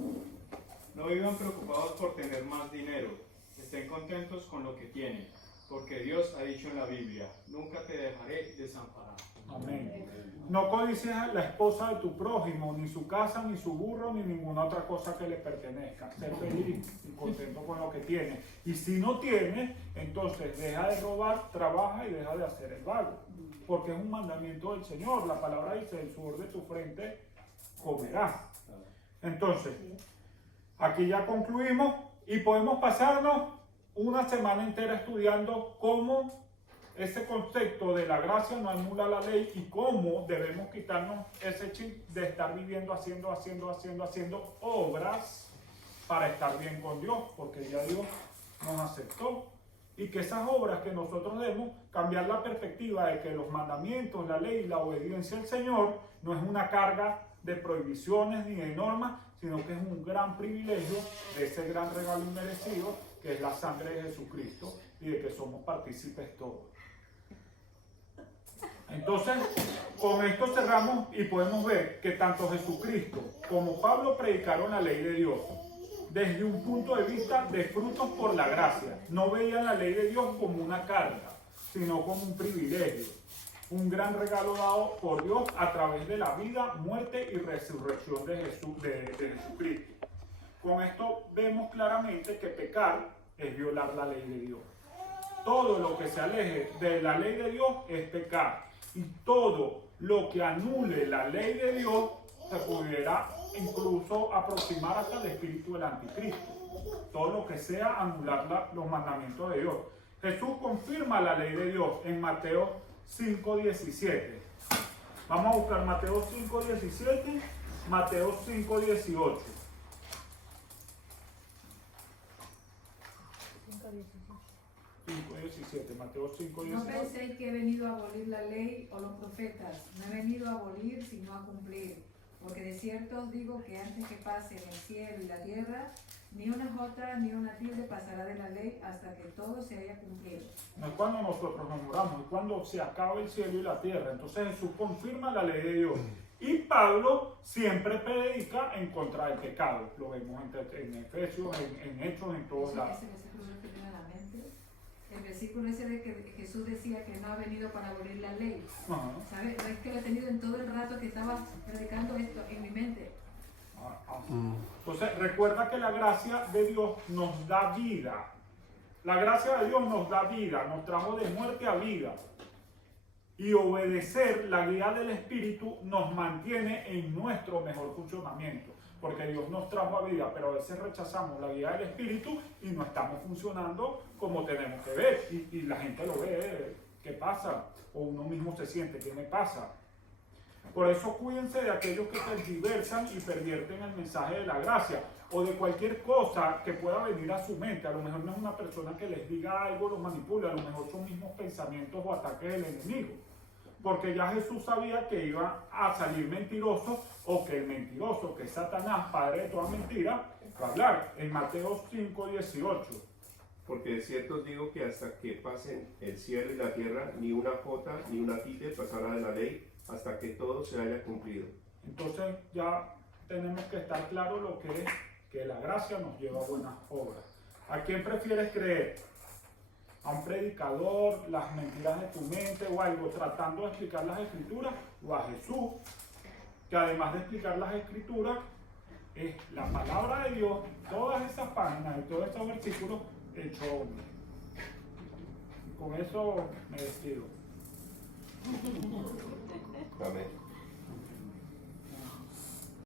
No vivan preocupados por tener más dinero. Estén contentos con lo que tienen. Porque Dios ha dicho en la Biblia, nunca te dejaré desamparado. Amén. No codicies a la esposa de tu prójimo, ni su casa, ni su burro, ni ninguna otra cosa que le pertenezca. Sé feliz y contento con lo que tienes. Y si no tienes, entonces deja de robar, trabaja y deja de hacer el vago. Porque es un mandamiento del Señor. La palabra dice, del sudor de tu frente comerás. Entonces, aquí ya concluimos y podemos pasarnos una semana entera estudiando cómo ese concepto de la gracia no anula la ley y cómo debemos quitarnos ese chip de estar viviendo haciendo obras para estar bien con Dios, porque ya Dios nos aceptó. Y que esas obras que nosotros debemos cambiar la perspectiva de que los mandamientos, la ley y la obediencia al Señor no es una carga de prohibiciones ni de normas, sino que es un gran privilegio de ese gran regalo inmerecido que es la sangre de Jesucristo y de que somos partícipes todos. Entonces, con esto cerramos y podemos ver que tanto Jesucristo como Pablo predicaron la ley de Dios desde un punto de vista de frutos por la gracia. No veían la ley de Dios como una carga, sino como un privilegio, un gran regalo dado por Dios a través de la vida, muerte y resurrección de Jesucristo. Con esto vemos claramente que pecar es violar la ley de Dios. Todo lo que se aleje de la ley de Dios es pecar. Y todo lo que anule la ley de Dios se pudiera incluso aproximar hasta el espíritu del anticristo. Todo lo que sea anular los mandamientos de Dios. Jesús confirma la ley de Dios en Mateo 5:17. Vamos a buscar Mateo 5:17, Mateo 5:18. 5:17, Mateo 5:17. No penséis que he venido a abolir la ley o los profetas. No he venido a abolir, sino a cumplir. Porque de cierto os digo que antes que pasen el cielo y la tierra, Ni una jota ni una tilde pasará de la ley hasta que todo se haya cumplido. No es cuando nosotros nos moramos, es cuando se acaba el cielo y la tierra. Entonces Jesús confirma la ley de Dios. Y Pablo siempre predica en contra del pecado. Lo vemos en Efesios, en Hechos, en todos lados. Ese versículo que viene a la mente. El versículo ese de que Jesús decía que no ha venido para abolir la ley. Ajá. ¿Sabes? Es que lo he tenido en todo el rato que estaba predicando esto en mi mente. Entonces recuerda que la gracia de Dios nos da vida. La gracia de Dios nos da vida, nos trajo de muerte a vida. Y obedecer la guía del Espíritu nos mantiene en nuestro mejor funcionamiento. Porque Dios nos trajo a vida, pero a veces rechazamos la guía del Espíritu y no estamos funcionando como tenemos que ver. Y la gente lo ve, ¿qué pasa? O uno mismo se siente, ¿qué me pasa? Por eso cuídense de aquellos que tergiversan y pervierten el mensaje de la gracia o de cualquier cosa que pueda venir a su mente. A lo mejor no es una persona que les diga algo, los manipula, a lo mejor son mismos pensamientos o ataques del enemigo. Porque ya Jesús sabía que iba a salir mentiroso o que el mentiroso, que es Satanás, padre de toda mentira, va a hablar en Mateo 5:18. Porque de cierto os digo que hasta que pasen el cielo y la tierra, ni una jota ni una tilde pasará de la ley, hasta que todo se haya cumplido. Entonces ya tenemos que estar claro lo que es que la gracia nos lleva a buenas obras. ¿A quién prefieres creer? ¿A un predicador, las mentiras de tu mente o algo tratando de explicar las escrituras? ¿O a Jesús, que además de explicar las escrituras es la palabra de Dios, todas esas páginas y todos esos versículos hecho hombre? Con eso me despido. Amén.